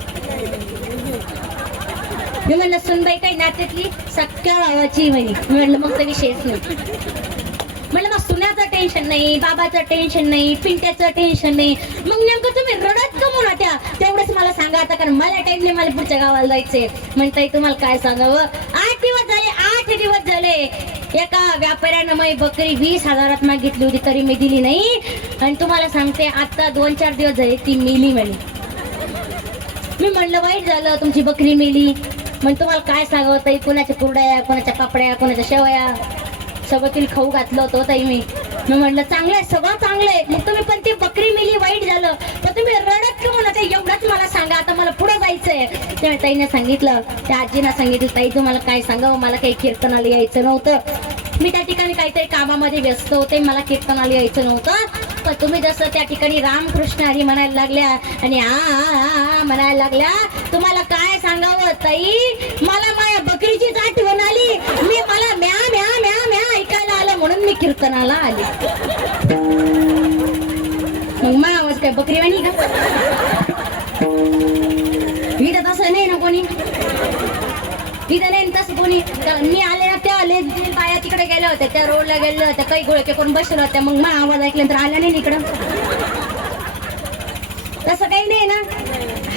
मी म्हणलं सुनबाई काही नात्यातली सख्या भावाची म्हणे. मी म्हणलं मग तर विषयच नाही. म्हणलं मग सुन्याचं टेन्शन नाही, बाबाचं टेन्शन नाही, पिंट्याचं टेन्शन नाही, मग नेमकं तुम्ही रडत का म्हणा त्या? तेवढंच मला सांगा आता, कारण मला टेन्शन, मला पुढच्या गावाला जायचंय. म्हणताय तुम्हाला काय सांगावं, 8 दिवस झाले एका व्यापाऱ्यानं मी बकरी 20,000 मागितली होती तरी मी दिली नाही. आणि तुम्हाला सांगते आता 2-4 दिवस झाले ती मेली म्हणे. मी म्हणलं वाईट झालं तुमची बकरी मेली. मग तुम्हाला काय सांगावं ताई, कोणाच्या कुरड्या, कोणाच्या पापड्या, कोणाच्या शेवया सगळं तिला खाऊ घातलं होतं ताई. मी म्हणलं चांगलंय, सगळं चांगलंय. मग तुम्ही पण ती बकरी मेली वाईट झालं, पण तुम्ही रडत का म्हणा? एवढंच मला सांगा, आता मला पुढे जायचंय. त्या ताईने सांगितलं, त्या आजीनं सांगितलं ताई तुम्हाला काय सांगावं, मला काही कीर्तनाला यायचं नव्हतं. मी त्या ठिकाणी काहीतरी कामामध्ये व्यस्त होते, मला कीर्तनाला यायचं नव्हतं. पण तुम्ही जसं त्या ठिकाणी रामकृष्ण हरी म्हणायला लागल्या आणि आ म्हणायला लागल्या, तुम्हाला काय सांगावं ताई, मला माझ्या बकरीचीच आठवण आली. मला म्या म्या म्या म्या ऐकायला आलं म्हणून मी कीर्तनाला आले. मग मा आवाज काय बकरीवाणी? कोणी मी आले ना त्या लेझीम बाया तिकडे गेल्या होत्या, त्या रोडला गेल्या होत्या, काही गोळके करून बसल्या होत्या, मग मला आवाज ऐकल्यानंतर आल्या नाही इकडं. तसं काही नाही ना.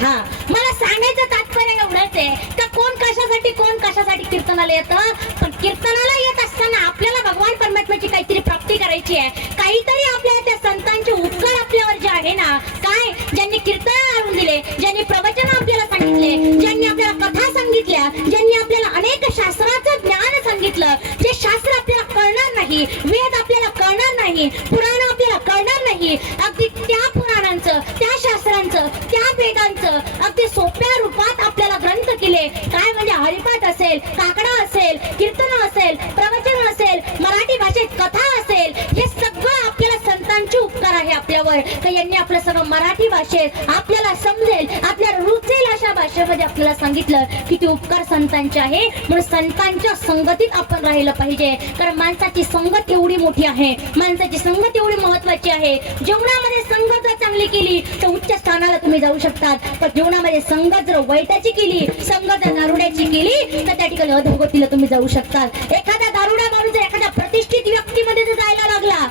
हा, मला सांगायचं तात्पर्य एवढंच आहे का कोण कशासाठी कीर्तनाला येतं, पण कीर्तनाला येत असताना आपल्याला भगवान परमात्म्याची काहीतरी प्राप्ती करायची आहे. काहीतरी आपल्याला त्या संतांचे उपकार आपल्यावर जे आहे ना, काय ज्यांनी कीर्तन आणून दिले, ज्यांनी प्रवचन आपल्याला सांगितले, ज्यांनी आपल्याला कथा सांगितल्या, ज्यांनी आपल्याला अनेक शास्त्राचं ज्ञान सांगितलं, जे शास्त्र आपल्याला कळणार नाही, वेद आपल्याला कळणार नाही, पुराण आपल्याला कळणार नाही, अगदी त्या पुराणांचं, त्या शास्त्रांचं, त्या वेदांचं अगदी सोप्या रूपात आपल्याला ग्रंथ केले. काय म्हणजे हरिपाठ असेल, काकडा असेल, कीर्तन असेल, प्रवचन असेल, मराठी भाषेत कथा असेल, हे सगळं आपल्याला संतांचे उपकार आहे आपल्यावर. तर यांनी आपलं सगळं मराठी भाषेत आपल्याला समजेल, आपल्याला रुचेल अशा भाषेमध्ये आपल्याला सांगितलं की ते उपकार संतांचे आहे. म्हणून संतांच्या संगतीत आपण राहिलं पाहिजे. कारण माणसाची संगत एवढी मोठी आहे, माणसाची संगत एवढी महत्वाची आहे. जीवनामध्ये संगत जर चांगली केली तर उच्च स्थानाला तुम्ही जाऊ शकतात, पण जीवनामध्ये संगत जर वाईटाची केली, संगत जर दारुड्याची केली तर त्या ठिकाणी अधोगतीला तुम्ही जाऊ शकतात. एखादा दारुडा माणूस जर एखाद्या प्रतिष्ठित व्यक्तीमध्ये जर जायला लागला,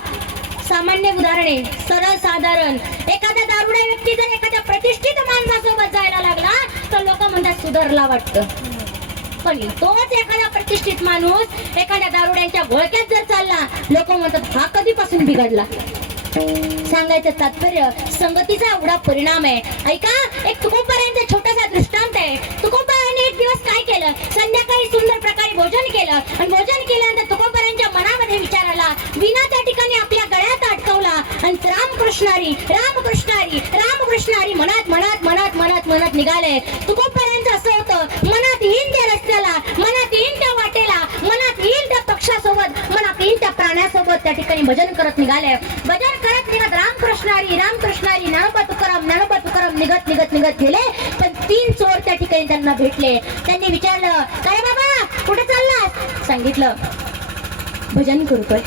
सामान्य उदाहरणे, सरळ साधारण, एखाद्या दारुड्या व्यक्ती जर एखाद्या प्रतिष्ठित माणसासोबत जायला लागला तर लोक म्हणतात सुधारला वाटतं. पण तोच एखादा प्रतिष्ठित माणूस एखाद्या दारुड्यांच्या घोळक्यात जर चालला, लोक म्हणतात हा कधीपासून बिघडला. सांगायचं तात्पर्य संगतीचा एवढा परिणाम आहे. ऐका, एक तुकोबारायांचा छोटासा दृष्टांत आहे. तुकोबारायांनी एक दिवस काय केलं, संध्याकाळी सुंदर प्रकारे भोजन केलं आणि भोजन केल्यानंतर तुकोबारायांच्या मनामध्ये विचार आला. विना त्या ठिकाणी आपल्या गळ्यात अटकवला आणि रामकृष्णारी रामकृष्णारी रामकृष्णारी म्हणत म्हणत म्हणत म्हणत म्हणत निघाले. तुकोबारायांचं असं होतं, मनात येईल त्या रस्त्याला, मनात येईल त्या वाटेला, मनात येईल त्या पक्षासोबत, मनात येईल त्या प्राण्यासोबत त्या ठिकाणी भजन करत निघाले. भजन करत निघत रामकृष्णारी रामकृष्णारी ज्ञानोबा तुकाराम निघत निघत निघत गेले. पण 3 चोर त्या ठिकाणी त्यांना भेटले. त्यांनी विचारलं, काय बाबा कुठे चाललास? सांगितलं, भजन करतोय.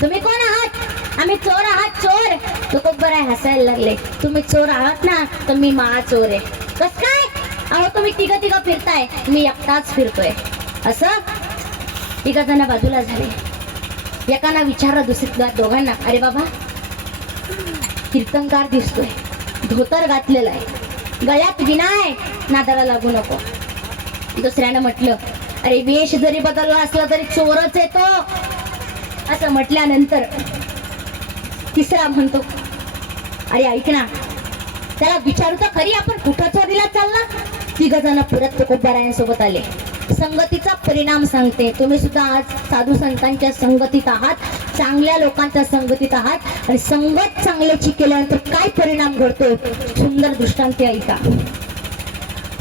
तुम्ही कोण आहात? आम्ही चोर आहात. चोर? तुकोबाराय हसायला लागले. तुम्ही चोर आहात ना, तर मी महाचोर आहे. कस काय? अहो तुम्ही तिघं फिरताय, मी एकटाच फिरतोय. असं 3 जण बाजूला झाले. एकाना विचारलं दुसऱ्या दोघांना, अरे बाबा कीर्तनकार दिसतोय, धोतर घातलेलं आहे, गळ्यात विनाय, नादाला लागू नको. दुसऱ्यानं म्हटलं, अरे वेश जरी बदलला असला तरी चोरच येतो. असं म्हटल्यानंतर तिसरा म्हणतो, अरे ऐक ना, त्याला विचारू तर खरी आपण कुठं चोरीला चालला. 3 जण परत तुकोबारायांसोबत आले. संगतीचा परिणाम सांगते. तुम्ही सुद्धा आज साधू संतांच्या संगतीत आहात, चांगल्या लोकांच्या संगतीत आहात आणि संगत चांगल्याची केल्यानंतर काय परिणाम घडतो, सुंदर दृष्टांत ऐका.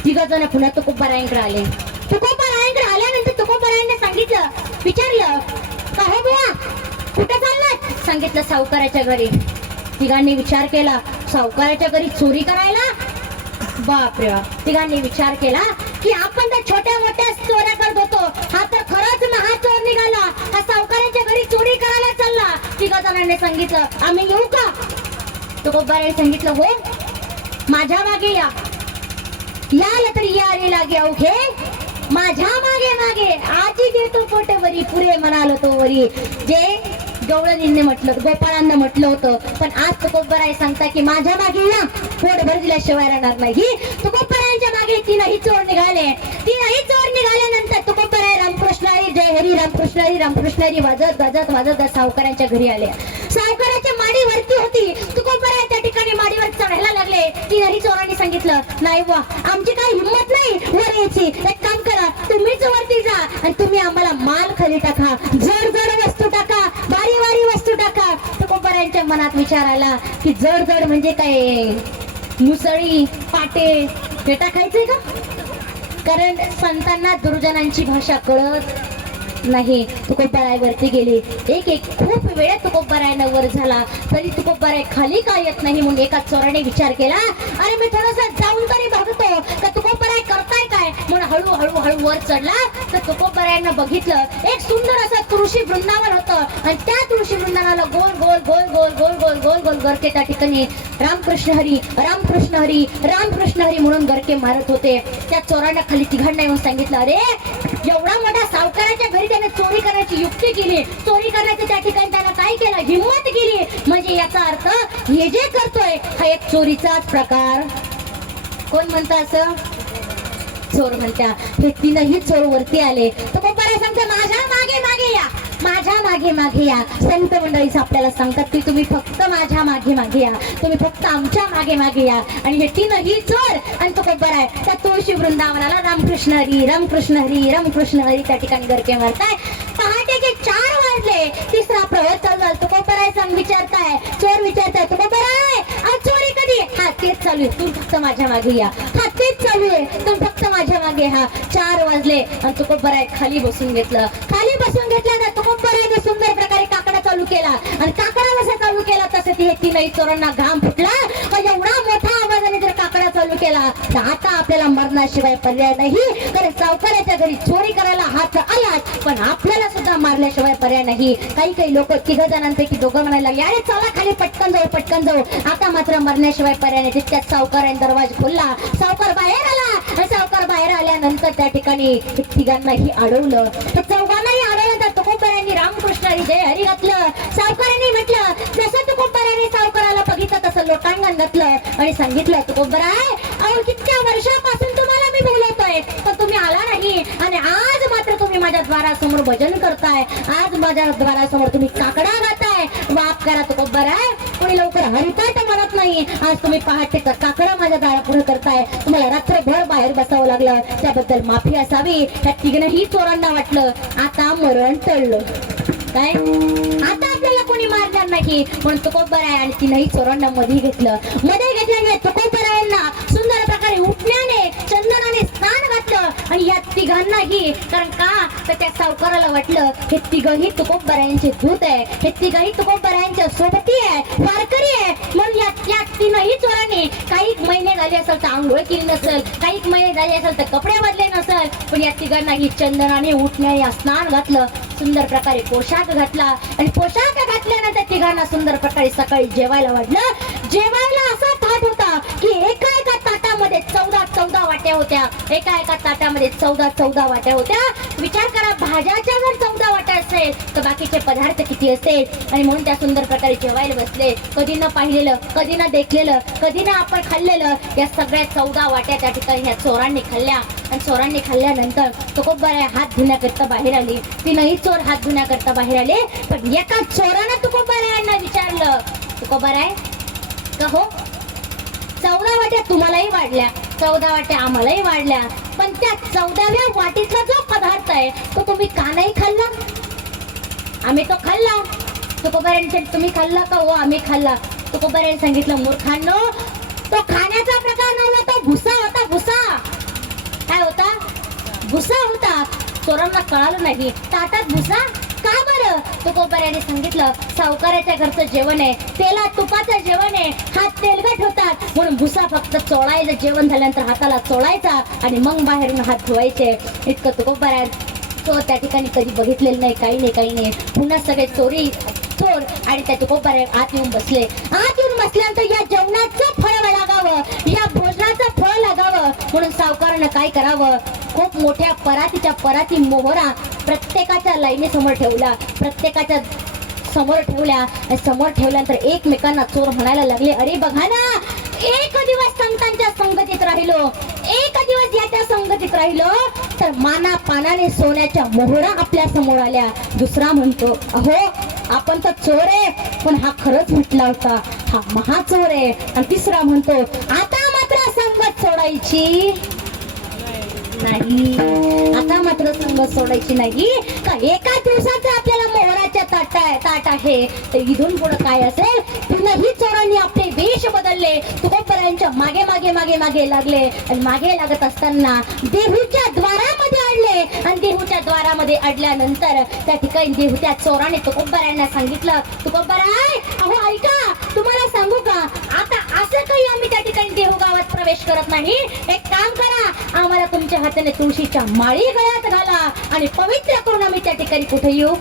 3 जण पुन्हा तुकोबारायांकडे आले. तुकोबारायांकडे आल्यानंतर तुकोबारायांना सांगितलं, विचारलं, का हो बुवा कुठे चाललात? सांगितलं, सावकाराच्या घरी. 3 विचार केला, सावकाराच्या घरी चोरी करायला? बापरे बाप. 3 विचार केला की आपण तर छोट्या मोठ्या चोऱ्या करत होतो, हा तर खरंच महाचोर निघाला, हा सावकाराच्या घरी चोरी करायला चालला. 3 जणांनी सांगितलं, आम्ही येऊ का? तुकोबारायांनी सांगितलं, हो माझ्या मागे या. याल तरी यारे लागे अवघे, माझ्या मागे मागे आजी देतो पोटवरी, पुरे म्हणालो तो वरी. जे गवळणींनी म्हटलं, गोपाळांना म्हटलं होतं, पण आज तुकोबाराय सांगता की माझ्या मागे या, पोटभर दिल्याशिवाय राहणार नाही. तुकोबारायांच्या मागे 3 चोर निघाले. 3 चोर निघाल्यानंतर तुकोबाराय रामकृष्णारी जय हरी रामकृष्णारी रामकृष्णारी वाजत वाजत वाजत सावकारांच्या घरी आले. सावकाराच्या माडी वरती होती. तुकोबाराय त्या ठिकाणी माडीवर चढायला लागले. 3 चोरांनी सांगितलं, नाही वा आमची काही हिंमत नाही वर यायची, एक काम करा, तुम्हीच वरती जा आणि तुम्ही आम्हाला माल खाली टाका, जड जड वस्तू टाका, बारी बारी वस्तू टाका. तुकोबारायांच्या मनात विचार आला की जड जड म्हणजे काय, मुसळी पाटे हे टाकायचंय का? कारण संतांना दुर्जनांची भाषा कळत नाही. तुकोबाराय वरती गेली. एक खूप वेळ तुकोबारायनं वर झाला, तरी तुकोबाराय खाली का येत नाही. म्हणून एका चोराने विचार केला, अरे मी थोडासा जाऊन तरी बघतो का तुकोबाराय करताय काय. आहे म्हणून हळू हळू वर चढला तर तुकोबरायांना बघितलं एक सुंदर असं तुळशी वृंदावन होतं आणि त्या तुळशी वृंदावनाला गोल गोल गोल गोल गोल गोल गोल गोल गरके त्या ठिकाणी रामकृष्ण हरी रामकृष्ण हरी रामकृष्ण हरी म्हणून गरके मारत होते. त्या चोरांना खाली तिघांना येऊन सांगितलं, अरे एवढा मोठा सावकाराच्या घरी त्याने चोरी करण्याची युक्ती केली, चोरी करण्याच्या त्या ठिकाणी त्याला काय केलं, हिंमत केली, म्हणजे याचा अर्थ हे जे करतोय हा एक चोरीचाच प्रकार. कोण म्हणतं असं? चोर म्हणत्या. हे तीनही चोर वरती आले. तर बरं सांगते माझ्या मागे मागे या, माझ्या मागे मागे या. संत मंडळीच आपल्याला सांगतात की तुम्ही फक्त माझ्या मागे मागे या, तुम्ही फक्त आमच्या मागे मागे या. आणि हे तीनही चोर आणि तो बरं आहे त्या तुळशी वृंदावनाला रामकृष्ण हरी रामकृष्ण हरी रामकृष्ण हरी त्या ठिकाणी गरके मारताय. पहाटेचे 4 वाजले, तिसरा प्रहर चालू झाला. तो बरं आहे सांग विचारताय, चोर विचारताय तो बरं आहे आज चोरी कधी? हा तेच चालू आहे, तू फक्त माझ्या मागे या. हा तेच चालू आहे, तू फक्त माझ्या मागे. हा 4 वाजले आणि तो बरं आहे खाली बसून घेतलं. खाली बसून घेतल्यानंतर तो बरं आहे सुंदर प्रकारे काकडा चालू केला आणि काकडा जसा चालू केला तसं ते तीनही चोरांना घाम फुटला. एवढा मोठा आवाजाने जर काकडा चालू केला तर आता आपल्याला मरण्याशिवाय पर्याय नाही. कारण सावकाराच्या घरी चोरी करायला हात आलाच पण आपल्याला सुद्धा मारल्याशिवाय पर्याय नाही. काही लोक 3 जणांपैकी 2 म्हणायला लागले, अरे चला खाली पटकन जाऊ पटकन जाऊ, आता मात्र मरण्याशिवाय पर्याय नाही. तितक्यात सावकाराने दरवाजा खोलला, सावकार बाहेर आला आणि सावकार बाहेर आल्यानंतर त्या ठिकाणी 3घांनाही अडवलं. तर 4घांनाही अडवलं. तुकोबरायांनी रामकृष्ण हरी जय हरी घातलं. सावकारांनी म्हटलं, जसं तुकोबरायांनी सावकाराला बघितलं तसं लोटांगण घातलं आणि सांगितलं, तुकोबराय अहो कितक्या वर्षापासून तुम्हाला मी बोलवतोय पण तुम्ही आला नाही आणि आज मात्र तुम्ही माझ्या द्वारासमोर भजन करताय, आज माझ्या द्वारासमोर तुम्ही काकडा घाताय. माफ करा तुकोबराय, कोणी लवकर हरिपाठ म्हणत नाही. आज तुम्ही पहाटेचा काकडा माझ्या दारापुढे करताय, तुम्हाला रात्रभर बाहेर बसावं लागलं, त्याबद्दल माफी असावी. त्या तिघनंही चोरांना वाटलं आता मरण टळलं, काय आता आपल्याला कोणी मारणार नाही म्हणून तुकोबराय आणि तिनही चोरांना मध्ये घेतलं. मध्ये घेतल्याने तुकोबरायांना सुंदर प्रकारे उठण्याने चंदनाने स्नान घातलं आणि या तिघांनाही, कारण का तर त्या सावकाराला वाटलं हे तिघही तुकोबरायांचे दूत आहे, हे तिघही तुकोबरायांच्या सोबती आहे, वारकरी आहे. म्हणून या तीनही चोरांनी काही महिने झाले असेल तर आंघोळ केली नसेल, काही महिने झाले असेल तर कपडे बदले नसेल, पण या तिघांनाही चंदनाने उठण्याने स्नान घातलं, सुंदर प्रकारे पोशाख घातला आणि पोशाख घातल्यानंतर तिघांना सुंदर प्रकारे सकाळी जेवायला वाढलं. जेवायला असा थाट होता की एका ताटामध्ये 14 वाट्या होत्या, एका ताटामध्ये 14 वाट्या होत्या. विचार करा भाज्याच्या जर 14 वाट्या असेल तर बाकीचे पदार्थ किती असेल. आणि म्हणून त्या सुंदर प्रकारे जेवायला बसले. कधी न पाहिलेलं, कधी न देखलेलं, कधी न आपण खाल्लेलं या सगळ्या 14 वाट्या त्या ठिकाणी ह्या चोरांनी खाल्ल्या. आणि चोरांनी खाल्ल्यानंतर तुकोबराय हात धुण्याकरता बाहेर आली. तीनही चोर हात धुण्याकरता बाहेर आले. पण एका चोरानं तुकोबरायांना विचारलं, तुकोबराय का हो 14 वाट्या तुम्हालाही वाढल्या, 14 वाट्या आम्हालाही वाढल्या, पण त्या 14व्या वाटीतला जो पदार्थ आहे तो तुम्ही का नाही खाल्ला? आम्ही तो खाल्ला. तुकोबरायांनी तुम्ही खाल्ला का? हो आम्ही खाल्ला. तुकोबरायांनी सांगितलं, मूर्खांनो तो खाण्याचा प्रकार नव्हता, तो भुसा होता. भुसा काय होता? भुसा होता. चोरांना कळालं नाही ताटात भुसा का बरं? तुकोबरायांनी सांगितलं, सावकाराच्या घरचं जेवण आहे, तेला तुपाचं जेवण आहे, हात तेलकट होतात म्हणून भुसा फक्त चोळायचं, जेवण झाल्यानंतर हाताला चोळायचा आणि मग बाहेरून हात धुवायचे. इतकं तुकोबराय चोर त्या ठिकाणी कधी बघितलेलं नाही, काही नाही. पुन्हा सगळे चोर आणि त्या तुकोबराय आत येऊन बसले. आत येऊन बसल्यानंतर या जेवणाचं फळ लागावं, या भोजनाचं फळ लागावं म्हणून सावकारानं काय करावं, खूप मोठ्या पराती मोहरा प्रत्येकाच्या लाईनी समोर ठेवला, प्रत्येकाच्या समोर ठेवल्या. समोर ठेवल्यानंतर एकमेकांना चोर म्हणायला लागले, अरे बघा ना, एक दिवस संतांच्या संगतीत राहिलो, एक दिवस याच्या संगतीत राहिलो तर माना पानाने सोन्याच्या मोहरा आपल्या समोर आल्या. दुसरा म्हणतो, अहो आपण तर चोर आहे पण हा खरंच म्हटला होता, हा महाचोर आहे. आणि तिसरा म्हणतो, आता मात्र संगत सोडायची नाही, आता मात्र संगत सोडायची नाही. का एका दिवसाचा आपल्याला मोहराच्या ताट आहे तर इथून पुढे काय असेल? पुन्हाही चोरांनी आपले वेश बदलले, तुकोबरायांच्या मागे लागले आणि मागे लागत असताना देहूच्या द्वारामध्ये अडले. आणि देहूच्या द्वारामध्ये अडल्यानंतर त्या ठिकाणी देहूच्या चोराने तुकोबरायांना सांगितलं, तुकोबराय अहो ऐका, तुम्हाला सांगू का, आता असं काही आम्ही त्या ठिकाणी देहू गावात प्रवेश करत नाही. एक काम करा, आम्हाला तुमच्या हाताने तुळशीच्या माळी गळ्यात घाला आणि पवित्र करून आम्ही त्या ठिकाणी कुठे येऊ,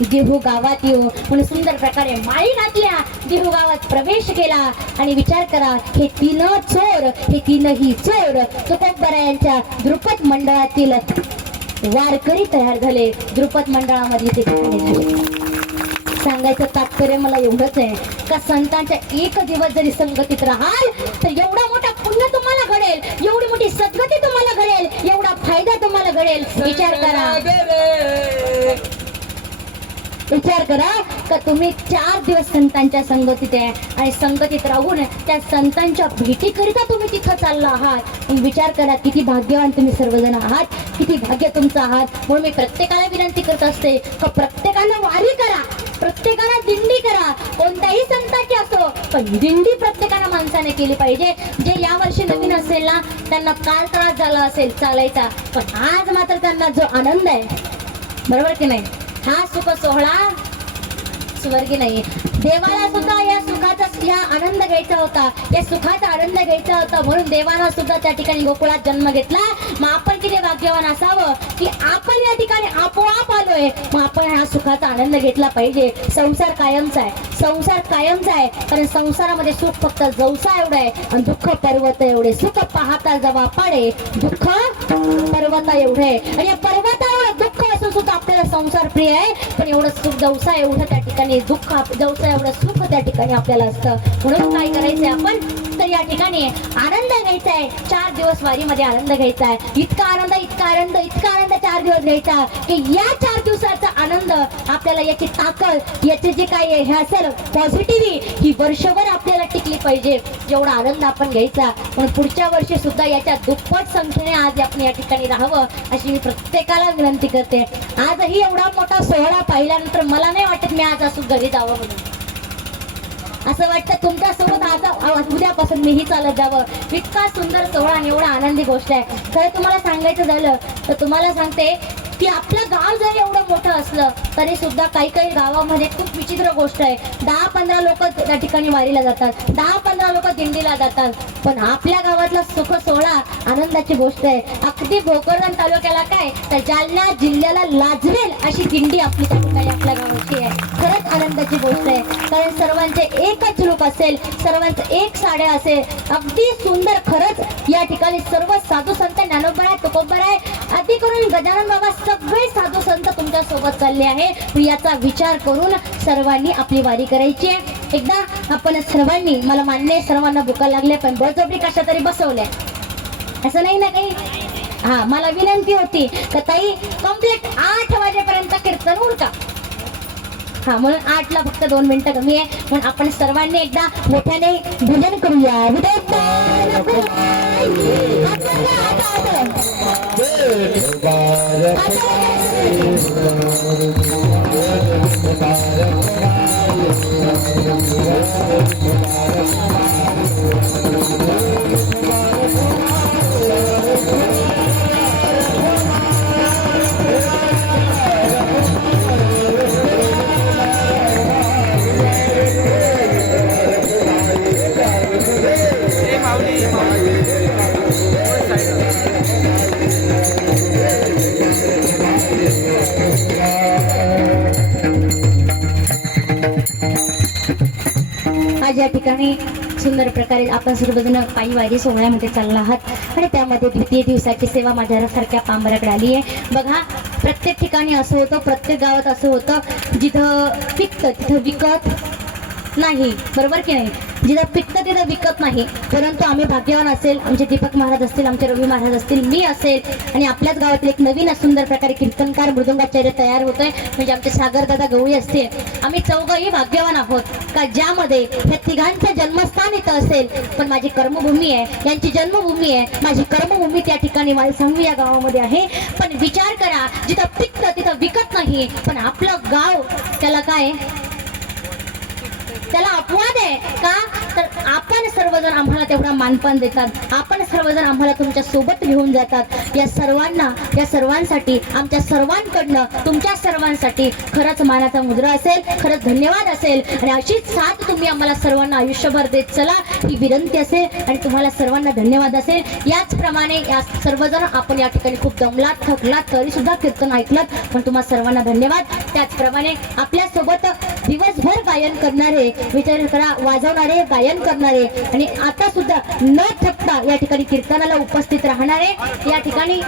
देहू गावात येऊ. म्हणून सुंदर प्रकारे माळी घातल्या, देहू गावात प्रवेश केला. आणि विचार करा, हे तीन चोर, हे तीनही चोर तुकोबरायांच्या द्रुपद मंडळातील वारकरी तयार झाले. द्रुपद मंडळामध्ये ते ठिकाणी झाले. सांगायचं तात्पर्य मला एवढंच आहे का संतांच्या एक दिवस जरी संगतीत राहाल तर एवढा मोठा पुण्य तुम्हाला घडेल, एवढी मोठी सद्गती तुम्हाला घडेल, एवढा फायदा तुम्हाला घडेल. विचार करा का तुम्ही 4 दिवस संतांच्या संगतीत आहे आणि संगतीत राहून त्या संतांच्या भेटीकरिता तुम्ही तिथं चालला आहात. मग विचार करा किती भाग्यवान तुम्ही सर्वजण आहात, किती भाग्य तुमचं आहात. म्हणून मी प्रत्येकाला विनंती करत असते का प्रत्येकानं वारी करा, प्रत्येकाला दिंडी करा, कोणत्याही संतांची असो, पण दिंडी प्रत्येकानं माणसाने केली पाहिजे. जे या वर्षी नवीन असेल ना त्यांना काल त्रास झाला असेल चालायचा, पण आज मात्र त्यांना जो आनंद आहे, बरोबर की नाही, हा सुख सोहळा स्वर्गी नाही. देवाला सुद्धा या सुखाचा या आनंद घ्यायचा होता, या सुखाचा आनंद घ्यायचा होता. म्हणून देवाला सुद्धा त्या ठिकाणी गोकुळात जन्म घेतला. मग आपण किती भाग्यवान असावं की आपण या ठिकाणी आपोआप आलोय. मग आपण हा सुखाचा आनंद घेतला पाहिजे. संसार कायमचा आहे, संसार कायमचा आहे, कारण संसारामध्ये सुख फक्त जवसा एवढं आहे आणि दुःख पर्वत एवढे. सुख पाहता जवा पाडे, दुःख पर्वता एवढे. आणि या पर्वतावर दुःख असून सुद्धा आपल्याला संसार प्रिय आहे, पण एवढं सुख जवसा एवढं त्या ठिकाणी दुःख जवसा एवढं सुख त्या ठिकाणी आपल्याला असतं. म्हणून काय करायचंय आपण तर या ठिकाणी आनंद घ्यायचा आहे. 4 दिवस वारीमध्ये आनंद घ्यायचा आहे. इतका आनंद 4 दिवस घ्यायचा की या 4 दिवसाचा आनंद आपल्याला याची ताकद, याचे जे काय हे असेल पॉझिटिव्हिटी ही वर्षभर आपल्याला टिकली पाहिजे. एवढा आनंद आपण घ्यायचा. म्हणून पुढच्या वर्षी सुद्धा याच्या दुप्पट संख्येने आज आपण या ठिकाणी राहावं अशी मी प्रत्येकाला विनंती करते. आजही एवढा मोठा सोहळा पाहिल्यानंतर मला नाही वाटत मी आज असं घरी जावं म्हणून. असं वाटतं तुमच्यासोबत आज उद्यापासून मीही चालत जावं. इतका सुंदर सोहळा आणि एवढा आनंदी गोष्ट आहे. खरं तुम्हाला सांगायचं झालं तर तुम्हाला सांगते की आपलं गाव जरी एवढं मोठं असलं तरी सुद्धा काही गावामध्ये खूप विचित्र गोष्ट आहे. 10-15 लोक त्या ठिकाणी वारीला जातात, 10-15 लोक दिंडीला जातात, पण आपल्या गावातला सुख सोहळा आनंदाची गोष्ट आहे. अगदी भोकरदन तालुक्याला काय तर जालना जिल्ह्याला लाजवेल अशी दिंडी आपली त्या ठिकाणी आपल्या गावाची आहे. खरंच आनंदाची गोष्ट आहे, कारण सर्वांचे एकच रूप असेल, सर्वांचे एक साड्या असेल, अगदी सुंदर. खरंच या ठिकाणी सर्व साधू संत ज्ञानोबा तुकोबरा आहे, आधी करून गजानन बाबा सगळे साधू संत तुमच्या सोबत चालले आहे. याचा विचार करून सर्वांनी आपली वारी करायची आहे. एकदा आपण सर्वांनी, मला मान्य आहे सर्वांना भुका लागल्या, पण बळजबरी कशा तरी बसवल्या असं नाही ना काही. हा, मला विनंती होती का ताई कम्प्लीट 8 वाजेपर्यंत कीर्तन होईल का. हा, म्हणून 8ला फक्त 2 मिनिटं कमी आहे. म्हणून आपण सर्वांनी एकदा मोठ्याने भजन करूया. आज या ठिकाणी सुंदर प्रकारे आपण सर्वजण पायी वारी सोहळ्यामध्ये चालला आहात आणि त्यामध्ये द्वितीय दिवसाची सेवा माझ्यासारख्या पांबऱ्याकडे आली आहे. बघा, प्रत्येक ठिकाणी असं होतं, प्रत्येक गावात असं होतं जिथं पिकतं तिथं विकत नाही, बरोबर की नाही. जिथं पिकतं तिथं विकत नाही. परंतु आम्ही भाग्यवान असेल, आमचे दीपक महाराज असतील, आमचे रवी महाराज असतील, मी असेल आणि आपल्याच गावातील एक नवीन सुंदर प्रकारे कीर्तनकार मृदुंगाचार्य तयार होतोय, म्हणजे आमचे सागरदादा गवळी असतील. आम्ही चौघही भाग्यवान आहोत का ज्यामध्ये ह्या तिघांचं जन्मस्थान इथं असेल, पण माझी कर्मभूमी आहे, यांची जन्मभूमी आहे, माझी कर्मभूमी त्या ठिकाणी मालसांगवी या गावामध्ये आहे. पण विचार करा, जिथं पिकतं तिथं विकत नाही, पण आपलं गाव त्याला काय, त्याला अपवाद आहे का तर आपण सर्वजण आम्हाला तेवढा मानपान देतात. आपण सर्वजण आम्हाला तुमच्या सोबत घेऊन जातात. या सर्वांसाठी आमच्या सर्वांकडनं तुमच्या सर्वांसाठी खरंच मानाचा मुद्रा असेल, खरंच धन्यवाद असेल. आणि अशीच साथ तुम्ही आम्हाला सर्वांना आयुष्यभर देत चला ही विनंती असेल. आणि तुम्हाला सर्वांना धन्यवाद असेल. याचप्रमाणे या सर्वजण आपण या ठिकाणी खूप दमलात थकलात तरी सुद्धा कीर्तन ऐकलं, पण तुम्हा सर्वांना धन्यवाद. त्याचप्रमाणे आपल्यासोबत दिवसभर गायन करणारे, विचार करा वाजवणारे, गायन करणारे आणि आता सुद्धा न थकता या ठिकाणी कीर्तनाला उपस्थित राहणारे या ठिकाणी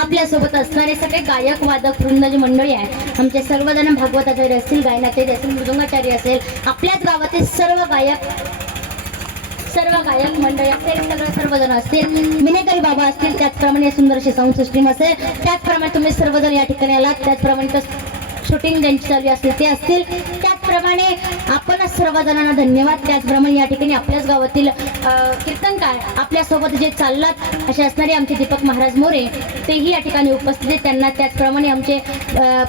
आपल्यासोबत असणारे सगळे गायक वादक वृंद जी मंडळी आहे, आमचे सर्वजण भागवताचार्य असतील, गायनाचार्य असतील, मृदंगाचार्य असेल, आपल्याच गावातील सर्व गायक मंडळी असेल, सर्वजण असतील, मिनेकरी बाबा असतील, त्याचप्रमाणे सुंदर अशी साऊंड सिस्टीम असेल, त्याचप्रमाणे तुम्ही सर्वजण या ठिकाणी आलात, त्याचप्रमाणे शूटिंग ज्यांची चालू असतील ते असतील, त्याचप्रमाणे आपण सर्वजणांना धन्यवाद. त्याचप्रमाणे या ठिकाणी आपल्याच गावातील कीर्तनकार आपल्यासोबत जे चाललात असे असणारे आमचे दीपक महाराज मोरे तेही या ठिकाणी उपस्थित आहेत. त्यांना त्याचप्रमाणे आमचे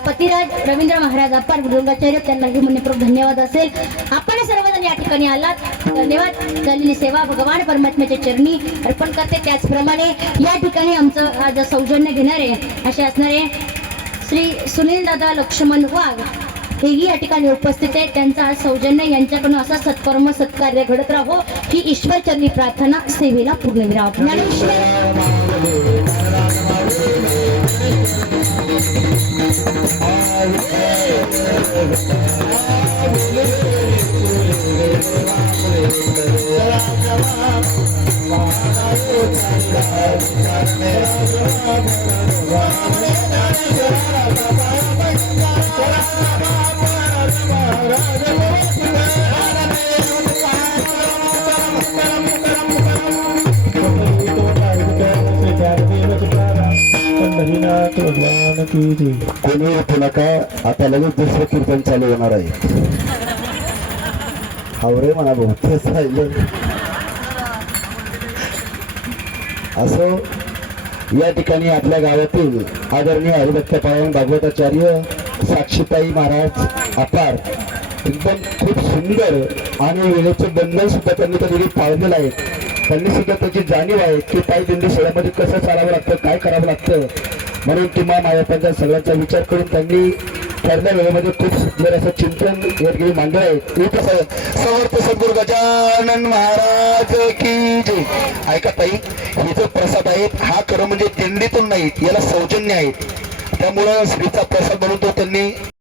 पतिराज रवींद्र महाराज अप्पार मृदंगाचार्य त्यांनाही मनपूर्वक धन्यवाद असेल. आपण सर्वजण या ठिकाणी आलात, धन्यवाद. झालेली सेवा भगवान परमात्म्याच्या चरणी अर्पण करते. त्याचप्रमाणे या ठिकाणी आमचं आज सौजन्य घेणारे असे असणारे श्री सुनील दादा लक्ष्मण वाघ हेही या ठिकाणी उपस्थित आहेत. त्यांचा आज सौजन्य यांच्याकडून असा सत्कर्म सत्कार्य घडत राहो ही ईश्वर चरणी प्रार्थना. सेवेला पूर्णविराम. कोणी येतो नका, आता लगेच दुसरं कीर्तन चालू होणार आहे. आवरे म्हणा बहुतेच राहिलं असो. या ठिकाणी आपल्या गावातील आदरणीय हरिभक्त पावन भागवताचार्य साक्षीताई महाराज अपार एकदम खूप सुंदर आणि वेळेचे बंधन सुद्धा त्यांनी कधी पाळलेलं आहे. त्यांनी सुद्धा त्याची जाणीव आहे की पायी दिंडी सोहळ्यामध्ये कसं चालावं लागतं, काय करावं लागतं. म्हणून किंवा मायापांचा सगळ्यांचा विचार करून त्यांनी ठरल्या वेळेमध्ये खूप सुंदर असं चिंतन या ठिकाणी मांडलं आहे. समर्थ सद्गुरु गजानन महाराज की जय. ऐका ताई, हे जो प्रसाद आहेत हा खरं म्हणजे दिंडीतून नाहीत, याला सौजन्य आहेत. त्यामुळं श्रीचा प्रसाद म्हणून तो त्यांनी